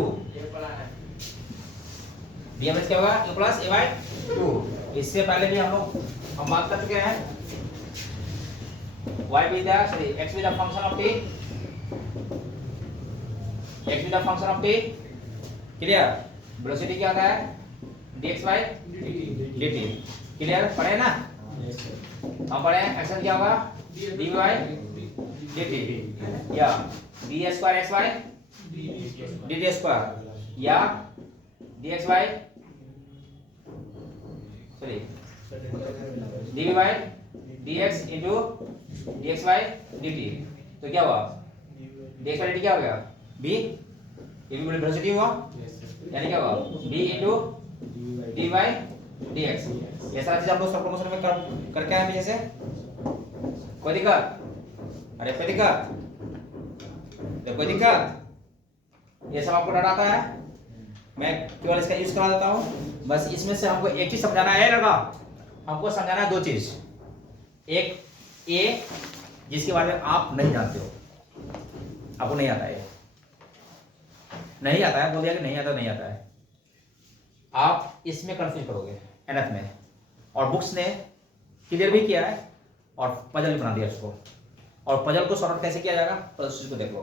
b average क्या होगा u प्लस a बाय 2 इससे पहले भी हम बात कर चुके हैं y be the sorry x be the function of t x be the function of t clear velocity क्या होता है dx by dt क्लियर पढ़े ना हम पढ़े एक्शन क्या होगा dy by dt या d square x by dt square या dx by sorry dv by dx into dx by dt तो क्या हुआ dx by dt क्या हो गया b ये भी वेलोसिटी हुआ यानी क्या हुआ b into d by dx ये सारा चीज आप लोग सब प्रमोशन में करके आए पीछे से कोई दिक्कत अरे कोई दिक्कत ये सब आपको डाटा आता है मैं केवल इसका यूज करा देता हूँ बस इसमें से हमको एक चीज समझाना है लगा हमको समझाना है दो चीज एक ए जिसके बारे में आप नहीं जानते हो आपको नहीं आता है नहीं आता है बोल दिया कि नहीं आता है आप इसमें कंफ्यूज करोगे एनएफ में और बुक्स ने क्लियर भी किया है और पजल भी बना दिया इसको और पजल को सॉर्ट आउट कैसे किया जाएगा तो उस चीज को देख लो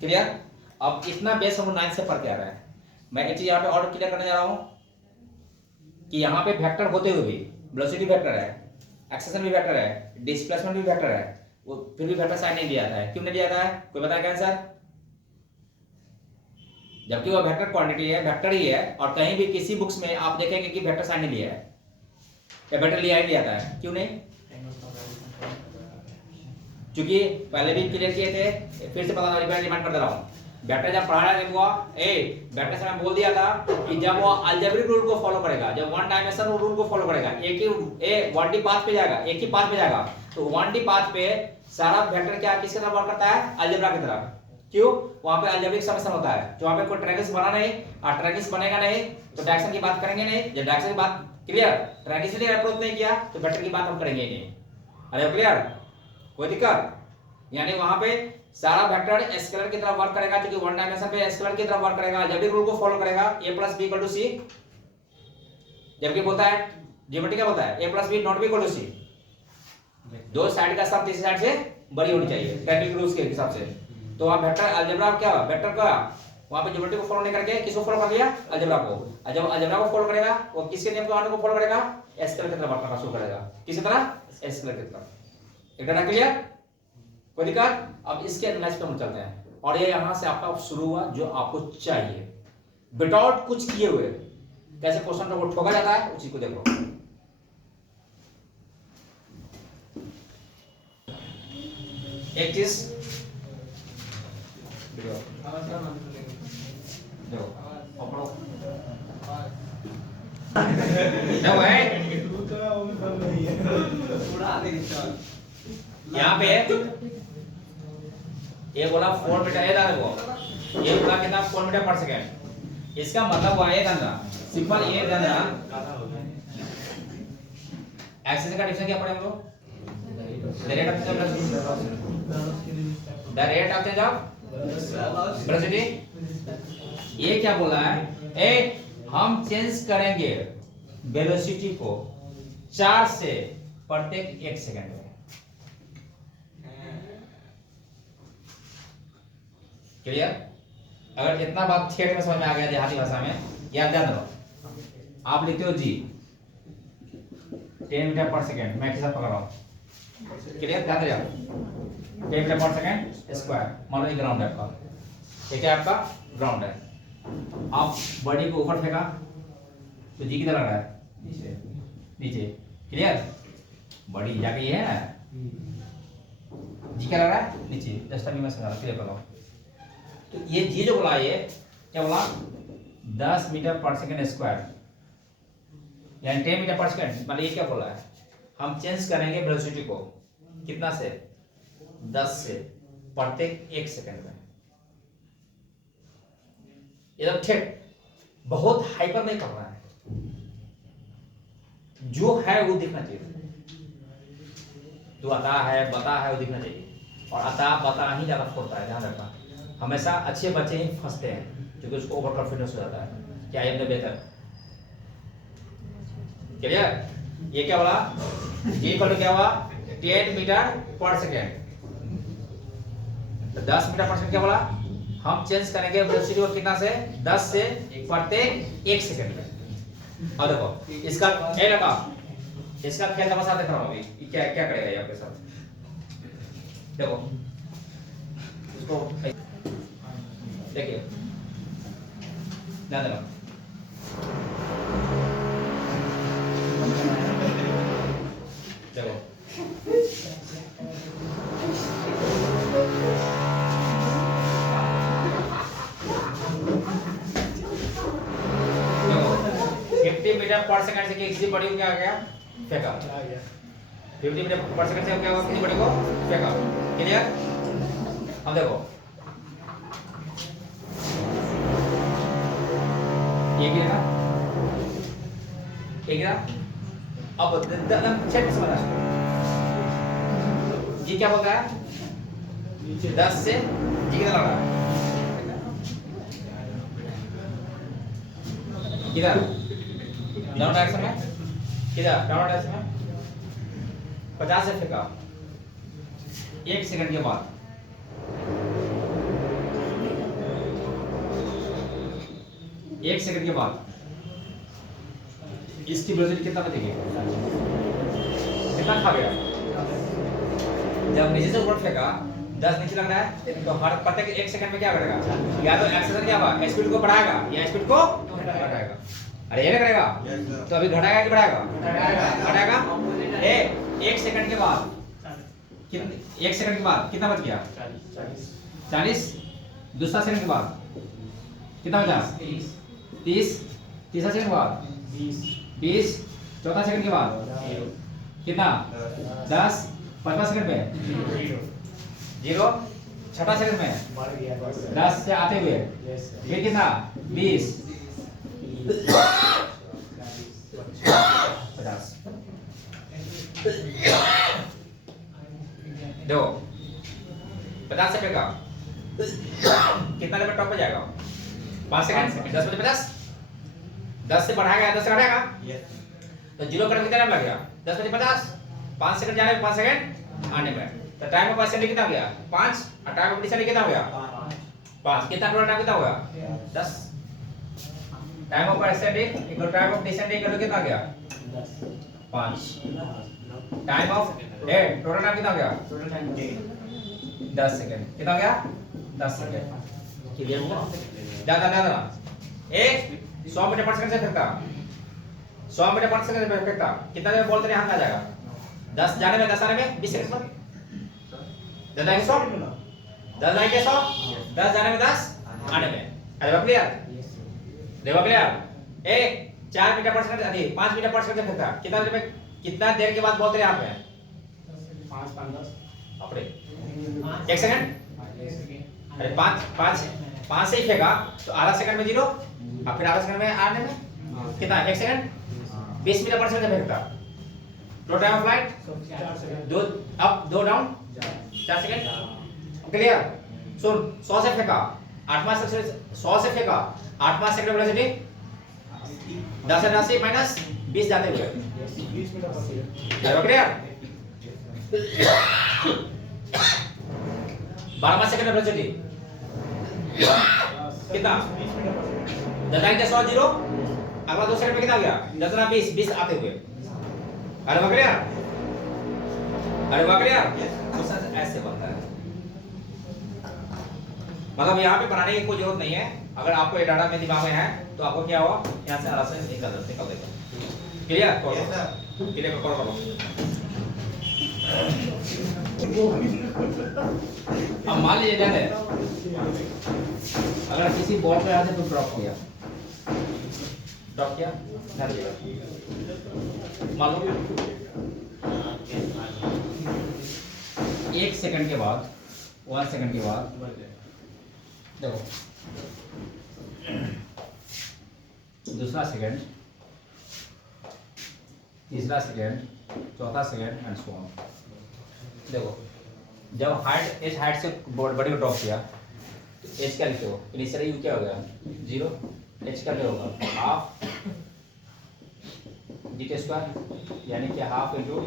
क्लियर अब इतना बेस हम 9 से पढ़ के आ रहा है मैं एक चीज यहाँ पे और क्लियर करने जा रहा हूँ कि यहाँ पे वेक्टर होते हुए भी वेलोसिटी वेक्टर है एक्सेलरेशन भी वेक्टर है डिस्प्लेसमेंट भी वेक्टर है वो फिर भी वेक्टर साइन नहीं दिया जाता है क्यों नहीं दिया जाता है कोई बताएगा आंसर जबकि वो वेक्टर क्वांटिटी है वेक्टर ही है और कहीं भी किसी बुक्स में आप देखेंगे कि वेक्टर साइन नहीं लिया है या वेक्टर लिया ही नहीं जाता है क्यों नहीं क्योंकि पहले भी क्लियर किए थे फिर से पता नहीं रिमाइंड कर दे रहा हूं वेक्टर जब पढ़ा रहा था वेक्टर से मैं बोल दिया था कि जब वो अलजेब्रिक रूल को फॉलो करेगा जब वन डायमेंशन रूल को फॉलो करेगा एक ही 1D पाथ पे जाएगा एक ही पाथ पे जाएगा तो 1D पाथ पे सारा वेक्टर क्या किसकी तरफ वर्क करता है अलजेब्रा की तरफ क्यों वहां पे अलजेब्रिक समेशन होता है जो वहां पे कोई ट्रायंगल्स बना नहीं और ट्रायंगल्स बनेगा नहीं तो डायरेक्शन की बात करेंगे नहीं जब डायरेक्शन की बात क्लियर ट्रायंगल्स से अप्रोच नहीं किया तो वेक्टर की बात हम करेंगे ही नहीं अरे क्लियर कोई दिक्कत यानी वहां पे सारा वेक्टर स्केलर की तरफ वर्क करेगा क्योंकि वन डायमेंशन पे स्केलर की तरफ वर्क करेगा अलजेब्रिक रूल को फॉलो करेगा a + b = c जबकि बोलता है ज्योमेट्री क्या बोलता है a + b ≠ b = c दो साइड का सम तीसरी साइड से बड़ी होनी चाहिए टेक्निकल रूल्स के हिसाब से तो वहां वेक्टर अलजेब्रा क्या वेक्टर का वहां पे ज्योमेट्री को फॉलो नहीं करके किसको फॉलो कर लिया अलजेब्रा को जब अलजेब्रा को फॉलो करेगा वो किसके नियम को फॉलो करेगा स्केलर की तरफ वर्क करना शुरू करेगा किसी तरह स्केलर की तरफ एक डाटा क्लियर कोई दिक्कत अब इसके एनालाइज पे हम चलते हैं और ये यहां से आपका शुरू हुआ जो आपको चाहिए विदाउट कुछ किए हुए कैसे क्वेश्चन को ठोका जाता है उसी को देखो एक चीज क्या हुआ है यहाँ पे ये बोला 4 मीटर है दादा को, ये बोला कितना 4 मीटर पर सेकंड। इसका मतलब हुआ ये धंधा सिंपल, ये धंधा एक्सिस का डिफरेंस क्या पड़ेगा हम लोग, the rate of change of velocity. ये क्या बोला है, ए हम चेंज करेंगे वेलोसिटी को 4 से प्रत्येक 1 सेकंड में। क्लियर? अगर इतना बात थिएटर में समझ में आ गया देहाती भाषा में, याद रखो। आप लिखते हो जी 10 मीटर पर सेकंड, मैं किसका पकड़ रहा हूं, क्लियर? ध्यान दे 10 मीटर पर सेकंड स्क्वायर। मान लो ये ग्राउंड है आपका, ये क्या आपका ग्राउंड है। आप बॉडी को ऊपर फेंका तो जी किधर लग रहा है, नीचे। क्लियर? बॉडी जाके ये है ना, जी क्या लग रहा है, नीचे। जस्ट अभी मैं समझा क्लियर कर रहा हूं। तो ये जी जो बोला, ये क्या बोला 10 मीटर पर सेकंड स्क्वायर, यानी 10 मीटर पर सेकंड। मतलब ये क्या बोला है, हम चेंज करेंगे वेलोसिटी को कितना से, 10 से प्रत्येक 1 सेकंड में। एकदम ठीक, बहुत हाइपर नहीं कर रहा है, जो है वो दिखना चाहिए। जो आता है बता है वो दिखना चाहिए, और अता बता ही ज्यादा फोड़ता है। ध्यान रखना, हमेशा अच्छे बच्चे ही फंसते हैं क्योंकि उसको ओवर कॉन्फिडेंस हो जाता है क्या ये बेहतर। क्लियर? ये क्या बोला, ये इक्वल टू क्या हुआ 10 मीटर पर सेकेंड। 10 मीटर पर सेकेंड क्या बोला, हम चेंज करेंगे वेलोसिटी को कितना से, 10 से प्रत्येक 1 सेकंड में। और देखो इसका ए लगा, इसका खेल तमाशा देख रहा हूं अभी, क्या क्या करेगा ये आपके साथ। देखो इसको देखिए, ध्यान देना। देखो मीटर पर सेकंड से किसी बड़ी को क्या आ गया, फेंका। 50 मीटर पर सेकंड से क्या हुआ, किसी बड़ी को फेंका। क्लियर? अब देखो ये गिरा, ये गिरा। अब चेक समझना, ये क्या बोलता है 10 से जी कितना लग रहा है, किधर डाउन डायरेक्शन में, किधर डाउन डायरेक्शन में 50 से फेंका। 1 सेकंड के बाद 1 सेकंड के बाद इसकी वेलोसिटी कितना बचेगी, कितना खा गया। जब नीचे से ऊपर फेंका 10 नीचे लग रहा है तो हर प्रत्येक 1 सेकंड में क्या करेगा, या तो एक्सेलरेशन क्या होगा, स्पीड को बढ़ाएगा या स्पीड को घटाएगा। अरे ये करेगा तो अभी घटाएगा कि बढ़ाएगा, घटाएगा। ए 1 सेकंड के बाद 1 सेकंड के बाद कितना बच गया, 40। दूसरा सेकंड के बाद कितना बचा, 30। तीसरा सेकंड के बाद 20। चौथा सेकंड के बाद कितना, 10। पांचवा सेकंड में 0। छठा सेकंड में 10 से आते हुए ये कितना, 20। 50। देखो 50 से फेंका कितना लेवल टॉप पे जाएगा, 5 सेकंड। 10 बजे 50, 10 से बढ़ाएगा 10 से घटाएगा तो 0 करने कितना टाइम लगेगा, 10 बजे 50। 5 सेकंड जाने में 5 सेकंड आने में, तो टाइम ऑफ असेंबली कितना हो गया 5, और टाइम ऑफ डिसेंडिंग कितना हो गया 5। कितना टोटल टाइम कितना हो गया 10। Time of ascending equal time of descending equal कितना हो गया 5। टाइम ऑफ टोटल टाइम कितना हो गया 10 सेकंड। कितना हो गया 10 सेकंड। क्लियर हुआ? ज्यादा ज्यादा एक 100 मीटर पर सेकंड से फेंकता, 100 मीटर पर सेकंड से फेंकता, कितना देर बॉल तेरे हाथ में आ जाएगा, 10 जाने में 10 आने में 20 सेकंड में। 10 जाएंगे 100, 10 जाएंगे 100, 10 जाने में 10 आने में। अरे बाप क्लियर, देखो क्लियर। ए 4 मीटर पर सेकंड अरे 5 मीटर पर सेकंड फेंकता कितना देर में कितना देर के बाद बोलते हैं यहाँ पे 5 5 10 अपने 1 सेकंड अरे 5 से ही फेंका तो आधा सेकंड में 0 और फिर आधा सेकंड में आने में कितना 1 सेकंड 20 मीटर पर सेकंड फेंकता total time of flight 4 second दो अप दो डाउन 4 सेकंड क्लियर सुन 100 से फेंका 8वां सेकंड 100 से फेंका 8वां सेकंड वेलोसिटी 10 से 80 माइनस 20 जाते हुए 20 मीटर पर सेकंड है क्लियर 12वां सेकंड वेलोसिटी कितना 20 मीटर पर सेकंड 10 के 100 0 अगला 2 सेकंड में कितना हो गया 10 ना 20 आते हुए अरे वाह क्लियर क्वेश्चन ऐसे बनता है मतलब यहाँ पे बनाने की कोई जरूरत नहीं है अगर आपको ये डाटा में दिमाग में है तो आपको क्या हुआ यहाँ से आराम से निकल देगा क्लियर क्लियर करो अब मान लीजिए ध्यान है अगर किसी बॉल को यहाँ से तुम ड्रॉप किया ध्यान दिएगा मान लो 1 सेकंड के बाद 1 सेकंड के बाद देखो दूसरा सेकंड तीसरा सेकंड चौथा सेकंड एंड सो ऑन देखो जब हाइट एज हाइट से बॉडी को ड्रॉप किया तो एज क्या लिखे हो इनिशियली यू क्या हो गया 0 एच क्या होगा हाफ डी टी स्क्वायर यानी कि हाफ इंटू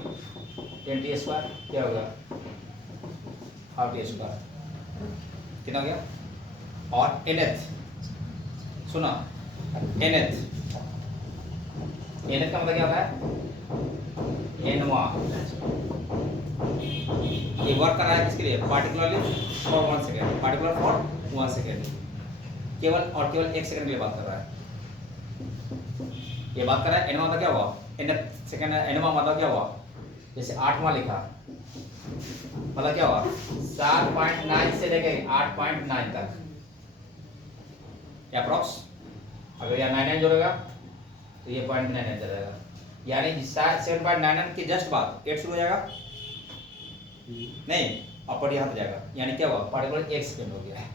10 टी स्क्वायर क्या होगा हाफ टी स्क्वायर कितना हो गया और nth सुना nth का मतलब क्या होता है nवा ये वर्क कर रहा है किसके लिए particularly for 1 second particular for 1 second केवल और केवल 1 सेकंड के लिए बात कर रहा है ये बात कर रहा है nवा मतलब क्या हुआ nth सेकंड nवा मतलब क्या हुआ जैसे 8वां लिखा मतलब क्या हुआ 7.9 से लेके 8.9 तक अप्रॉक्स अगर यहाँ 99 जोड़ेगा तो ये 0.99 चलेगा यानी 7.99 के जस्ट बाद 8 शुरू हो जाएगा नहीं अपर यहाँ पे जाएगा यानी क्या हुआ पार्टिकुलर 1 सेकंड हो गया है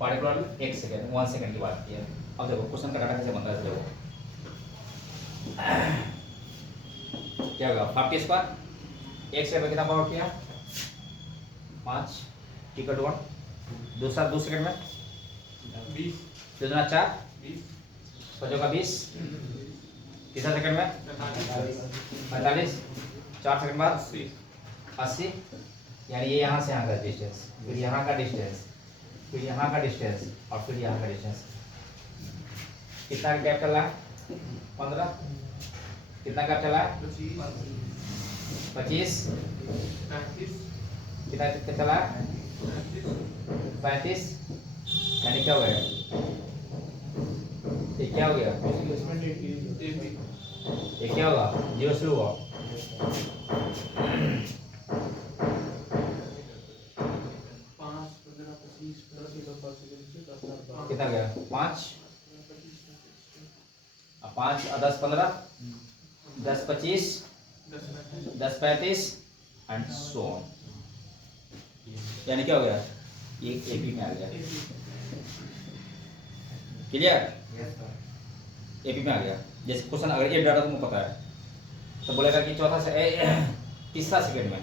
पार्टिकुलर 1 सेकंड 1 सेकंड की बात की है अब देखो क्वेश्चन का डाटा कैसे बनता है देखो क्या होगा 50 स्क्वायर 1 सेकंड में कितना पावर किया 5 टिकट 1 दूसरा 2 सेकंड में 20 दूसरा 4 20 5 का 20 तीसरा सेकंड में 45 4 सेकंड बाद 80 यानी ये यहाँ से यहाँ का डिस्टेंस फिर यहाँ का डिस्टेंस फिर यहाँ का डिस्टेंस और फिर यहाँ का डिस्टेंस कितना गैप चल रहा है 15 कितना गैप चला है 25 कितना चला है 35 यानी क्या हो गया ये क्या हो गया ये क्या होगा 0 शुरू हुआ कितना गया 5 5 10 15 10 25 10 35 एंड सो ऑन यानी क्या हो गया ये एपी में आ गया क्लियर एपी में आ गया जैसे क्वेश्चन अगर ये डाटा तुमको पता है तो बोलेगा कि चौथा से तीसरा सेकंड में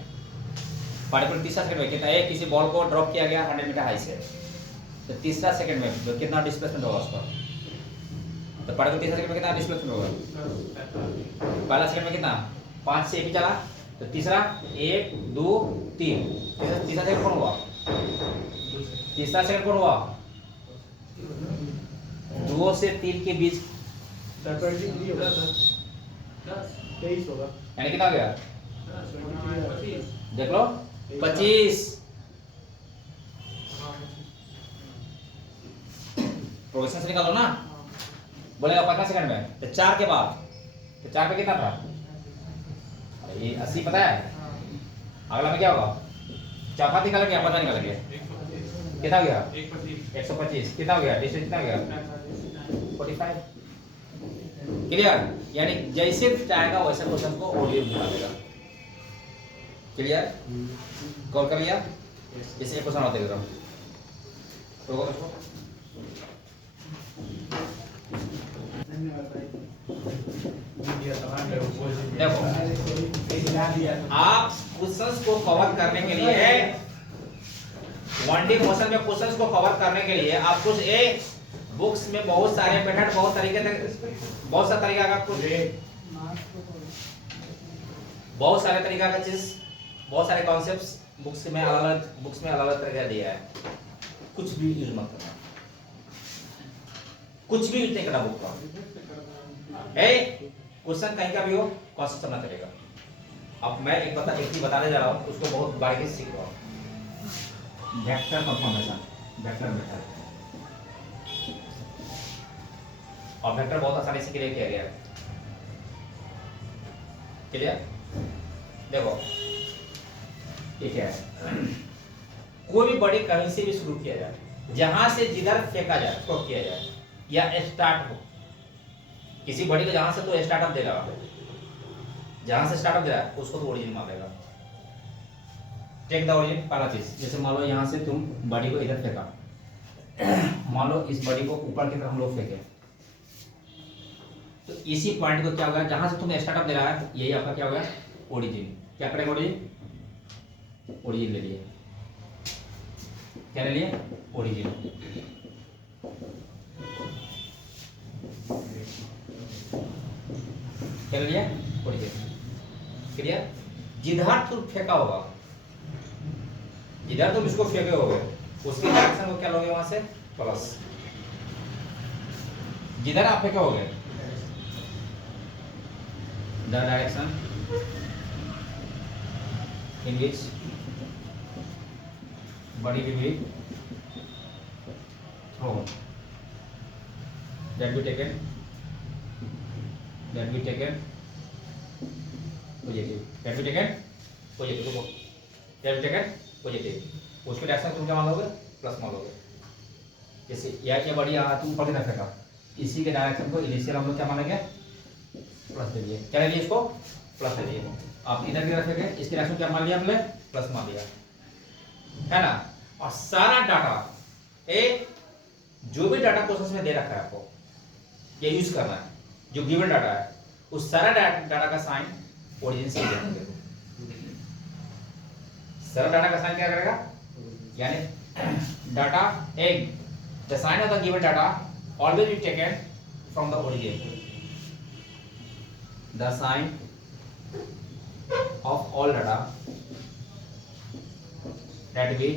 पार्टिकुलर तीसरा सेकंड में कितना है किसी बॉल को ड्रॉप किया गया 100 मीटर हाई से तो तीसरा सेकंड में कितना डिस्प्लेसमेंट होगा उसका तो पार्टिकुलर तीसरा सेकंड में कितना डिस्प्लेसमेंट होगा पहला सेकंड में कितना 5 से एपी चला तो तीसरा 1 2 3 तीसरा सेकंड कौन हुआ तीसरा सेकंड कौन हुआ 2 से 3 के बीच 23 होगा 23 होगा यानी कितना हो गया देख लो 25 प्रोग्रेशन से निकालो ना बोलेगा 15 सेकंड में तो 4 के बाद तो 4 पे कितना था अरे ये 80 पता है अगला में क्या होगा चौथा निकाल गया पता निकाल गया कितना हो गया 125 कितना हो गया डिस्टेंस कितना हो गया 45 क्लियर? यानी जैसे चाहेगा वैसे क्वेश्चन को ऑडियो बना देगा। क्लियर? कॉल कर लिया? जैसे एक क्वेश्चन और देख रहा हूँ तो देखो आप क्वेश्चंस को कवर करने के लिए वन-डी मोशन में क्वेश्चंस को कवर करने के लिए आप कुछ एक बुक्स में बहुत सारे मेथड बहुत सा तरीका का कुछ बहुत सारे तरीका का चीज बहुत सारे कॉन्सेप्ट्स बुक्स में अलग-अलग तरीका दिया है। कुछ भी यूज मत करना, कुछ भी यूज नहीं करना बुक का। क्वेश्चन कहीं का भी हो कॉन्सेप्ट समझना चलेगा। अब मैं एक चीज बताने जा रहा हूँ, उसको बहुत बारीकी से सीख रहा हूँ। वेक्टर कंफर्मेशन, वेक्टर मेथड और वेक्टर बहुत आसानी से क्लियर किया गया है। क्लियर? देखो ठीक है, कोई भी बॉडी कहीं से भी शुरू किया जाए, जहां से जिधर फेंका जाए तो किया जाए या स्टार्ट हो, किसी बॉडी को जहां से तो स्टार्टअप दे रहा है, जहां से स्टार्टअप दे रहा है उसको तो ओरिजिन मान लेगा। टेक द ओरिजिन, पहला चीज। जैसे मान लो यहां से तुम बॉडी को इधर फेंका, मान लो इस बॉडी को ऊपर की तरफ हम लोग फेंके, तो इसी पॉइंट को क्या होगा, जहां से तुम्हें स्टार्टअप दे रहा है यही आपका क्या होगा, ओरिजिन। क्या करेगा ओरिजिन? ओरिजिन ले लिए। क्या ले लिए? ओरिजिन। क्या ले लिया? ओरिजिन। क्लियर? जिधर तुम फेंका होगा, जिधर तुम इसको फेंके होगे उसके डायरेक्शन को क्या लोगे वहां से? प्लस। जिधर आप फेंके होगे the direction in which body will be thrown, that be taken positive, that be taken positive, that be taken positive। उसके डायरेक्शन तुम क्या मान लोगे? प्लस मान लोगे। जैसे ये बॉडी तुम ऊपर की तरफ फेंका, इसी के डायरेक्शन को इनिशियल हम लोग क्या मानेंगे? प्लस दे दिए। क्या ले लिए इसको? प्लस दे दिए। आप इधर की तरफ फेंके, इसकी डायरेक्शन क्या मान लिया हमने? प्लस मान लिया, है ना? और सारा डाटा जो भी डाटा क्वेश्चंस में दे रखा है आपको ये यूज करना है, जो गिवन डाटा है उस सारा डाटा का साइन ओरिजिन से देंगे। सारा डाटा का साइन क्या करेगा? यानी data the sign of the given data always be taken from the origin. The sign of all data that be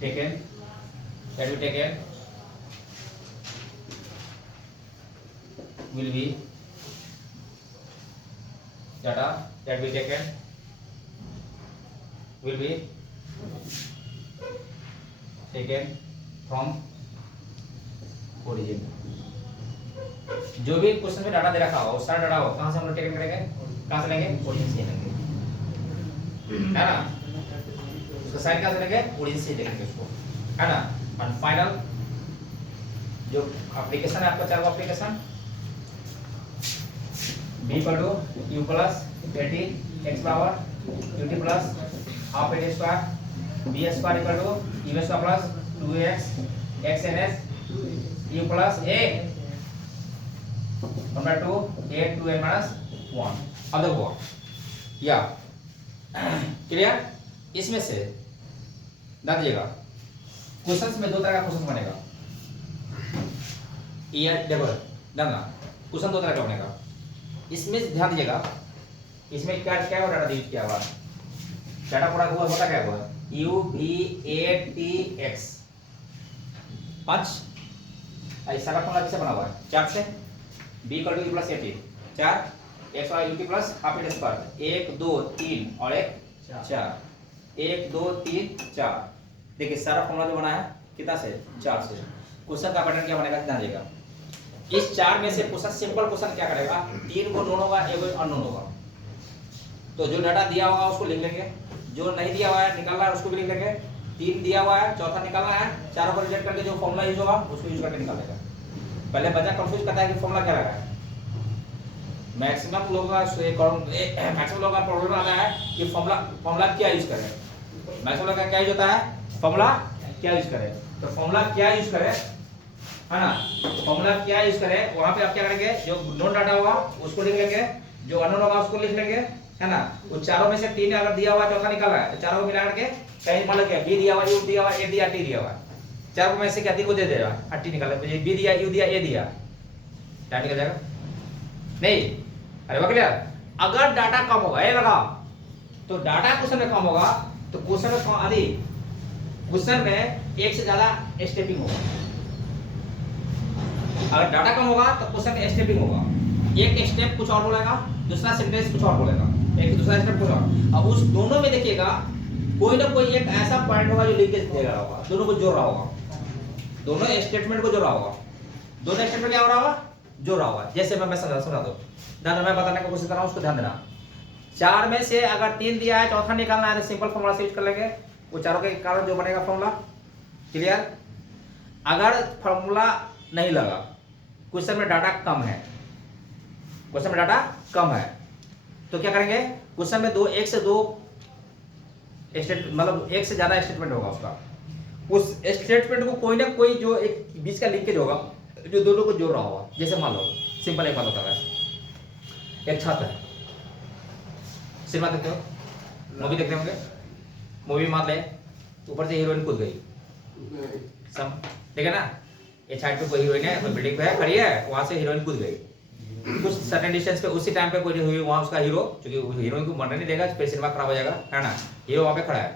taken will be data that be taken will be taken from origin. जो भी question में data दे रखा होगा, सारा data हो कहां से हम लोग टेकन करेंगे? कहां से लेंगे? ओरिजिन से लेंगे, है ना? उसका साइन कहां से लेंगे? ओरिजिन से लेंगे उसको, है ना? और फाइनल जो एप्लीकेशन है आपका, चार वो application b = u + 80 x power ut plus half a square b square = u square plus 2x xns u plus a 1/2 a 2n - 1 other word. या क्लियर? इसमें से ध्यान दीजिएगा, क्वेश्चंस में दो तरह का क्वेश्चन बनेगा। ये देखो ध्यान ना, क्वेश्चन दो तरह का बनेगा। इसमें ध्यान दीजिएगा, इसमें क्या क्या डाटा यूज किया हुआ है? डाटा पूरा हुआ होता क्या हुआ? u v a t x 5 ऐसा का फॉर्मूला किससे बना हुआ है? 4 से। b = u + 80 4 x y ut plus half a square 1 2 3 और 1 4 1 2 3 4। देखिए सारा फॉर्मूला जो बना है कितना से? 4 से। क्वेश्चन का पैटर्न क्या बनेगा? ध्यान दीजिएगा, इस 4 में से क्वेश्चन सिंपल क्वेश्चन क्या करेगा? 3 को नोन होगा, 1 को अननोन होगा। तो जो डाटा दिया होगा उसको लिख लेंगे, जो नहीं दिया हुआ है निकालना है उसको भी लिख लेंगे, 3 दिया हुआ है, चौथा निकालना है, चारों को रिजेक्ट करके जो फॉर्मूला यूज होगा उसको यूज करके निकालेगा। पहले बच्चा कंफ्यूज करता है कि फॉर्मूला क्या लगा है। मैक्सिमम लोगों का प्रॉब्लम आता है कि फॉर्मूला क्या यूज करें। मैक्सिमम का क्या यूज होता है, फॉर्मूला क्या यूज करें। तो फॉर्मूला क्या यूज करें, है ना, फॉर्मूला क्या यूज करें, वहां पे आप क्या करेंगे, जो नोन डाटा होगा उसको लिख लेंगे, जो अननोन होगा उसको लिख लेंगे, है ना। वो चारों में से 3 अगर दिया हुआ चौथा निकाल रहा है तो चारों को मिला करके कहीं मान लो क्या बी दिया हुआ, यू दिया हुआ, ए दिया, टी दिया हुआ, चारों में से क्या 3 को दे देगा, 8 निकाल ले, बी दिया, यू दिया, ए दिया, क्या निकल जाएगा नहीं। अरे वाह क्लियर। अगर डाटा कम होगा, ये लगा तो डाटा क्वेश्चन में कम होगा तो क्वेश्चन में अधिक, क्वेश्चन में एक से ज्यादा स्टेपिंग होगा। अगर डाटा कम होगा तो क्वेश्चन में स्टेपिंग होगा, एक स्टेप कुछ और बोलेगा, दूसरा सेंटेंस कुछ और बोलेगा, एक दूसरा स्टेप कुछ और। अब उस दोनों में देखिएगा कोई ना कोई एक ऐसा पॉइंट होगा जो लिंकेज दे रहा होगा, दोनों को जोड़ रहा होगा, दोनों स्टेटमेंट को जोड़ रहा होगा, दोनों स्टेटमेंट क्या हो रहा होगा, जोड़ रहा होगा। जैसे मैं समझा दो, ध्यान मैं बताने की कोशिश कर रहा हूं, उसको ध्यान देना। 4 में से अगर 3 दिया है, चौथा निकालना है तो सिंपल फॉर्मूला से यूज कर लेंगे, वो चारों के कारण जो बनेगा फॉर्मूला। क्लियर। अगर फॉर्मूला नहीं लगा, क्वेश्चन में डाटा कम है, क्वेश्चन में डाटा कम है तो क्या करेंगे, क्वेश्चन में 1 से 2 मतलब 1 से ज्यादा स्टेटमेंट होगा उसका, उस स्टेटमेंट को कोई ना कोई जो एक बीच का लिंकेज होगा जो दोनों को जोड़ रहा होगा। जैसे मान लो सिंपल एक बात होता है, एक छत है, सिनेमा देखते हो, मूवी देखते होंगे, मूवी मान ले ऊपर से हीरोइन कूद गई, सब ठीक है ना, ये साइड पे कोई हीरोइन है, कोई बिल्डिंग पे है, खड़ी है, वहां से हीरोइन कूद गई कुछ सर्टेन डिस्टेंस पे, उसी टाइम पे कोई हुई वहां उसका हीरो, क्योंकि हीरोइन को मरने नहीं देगा, फिर सिनेमा खराब हो जाएगा, है ना। हीरो वहां पे खड़ा है,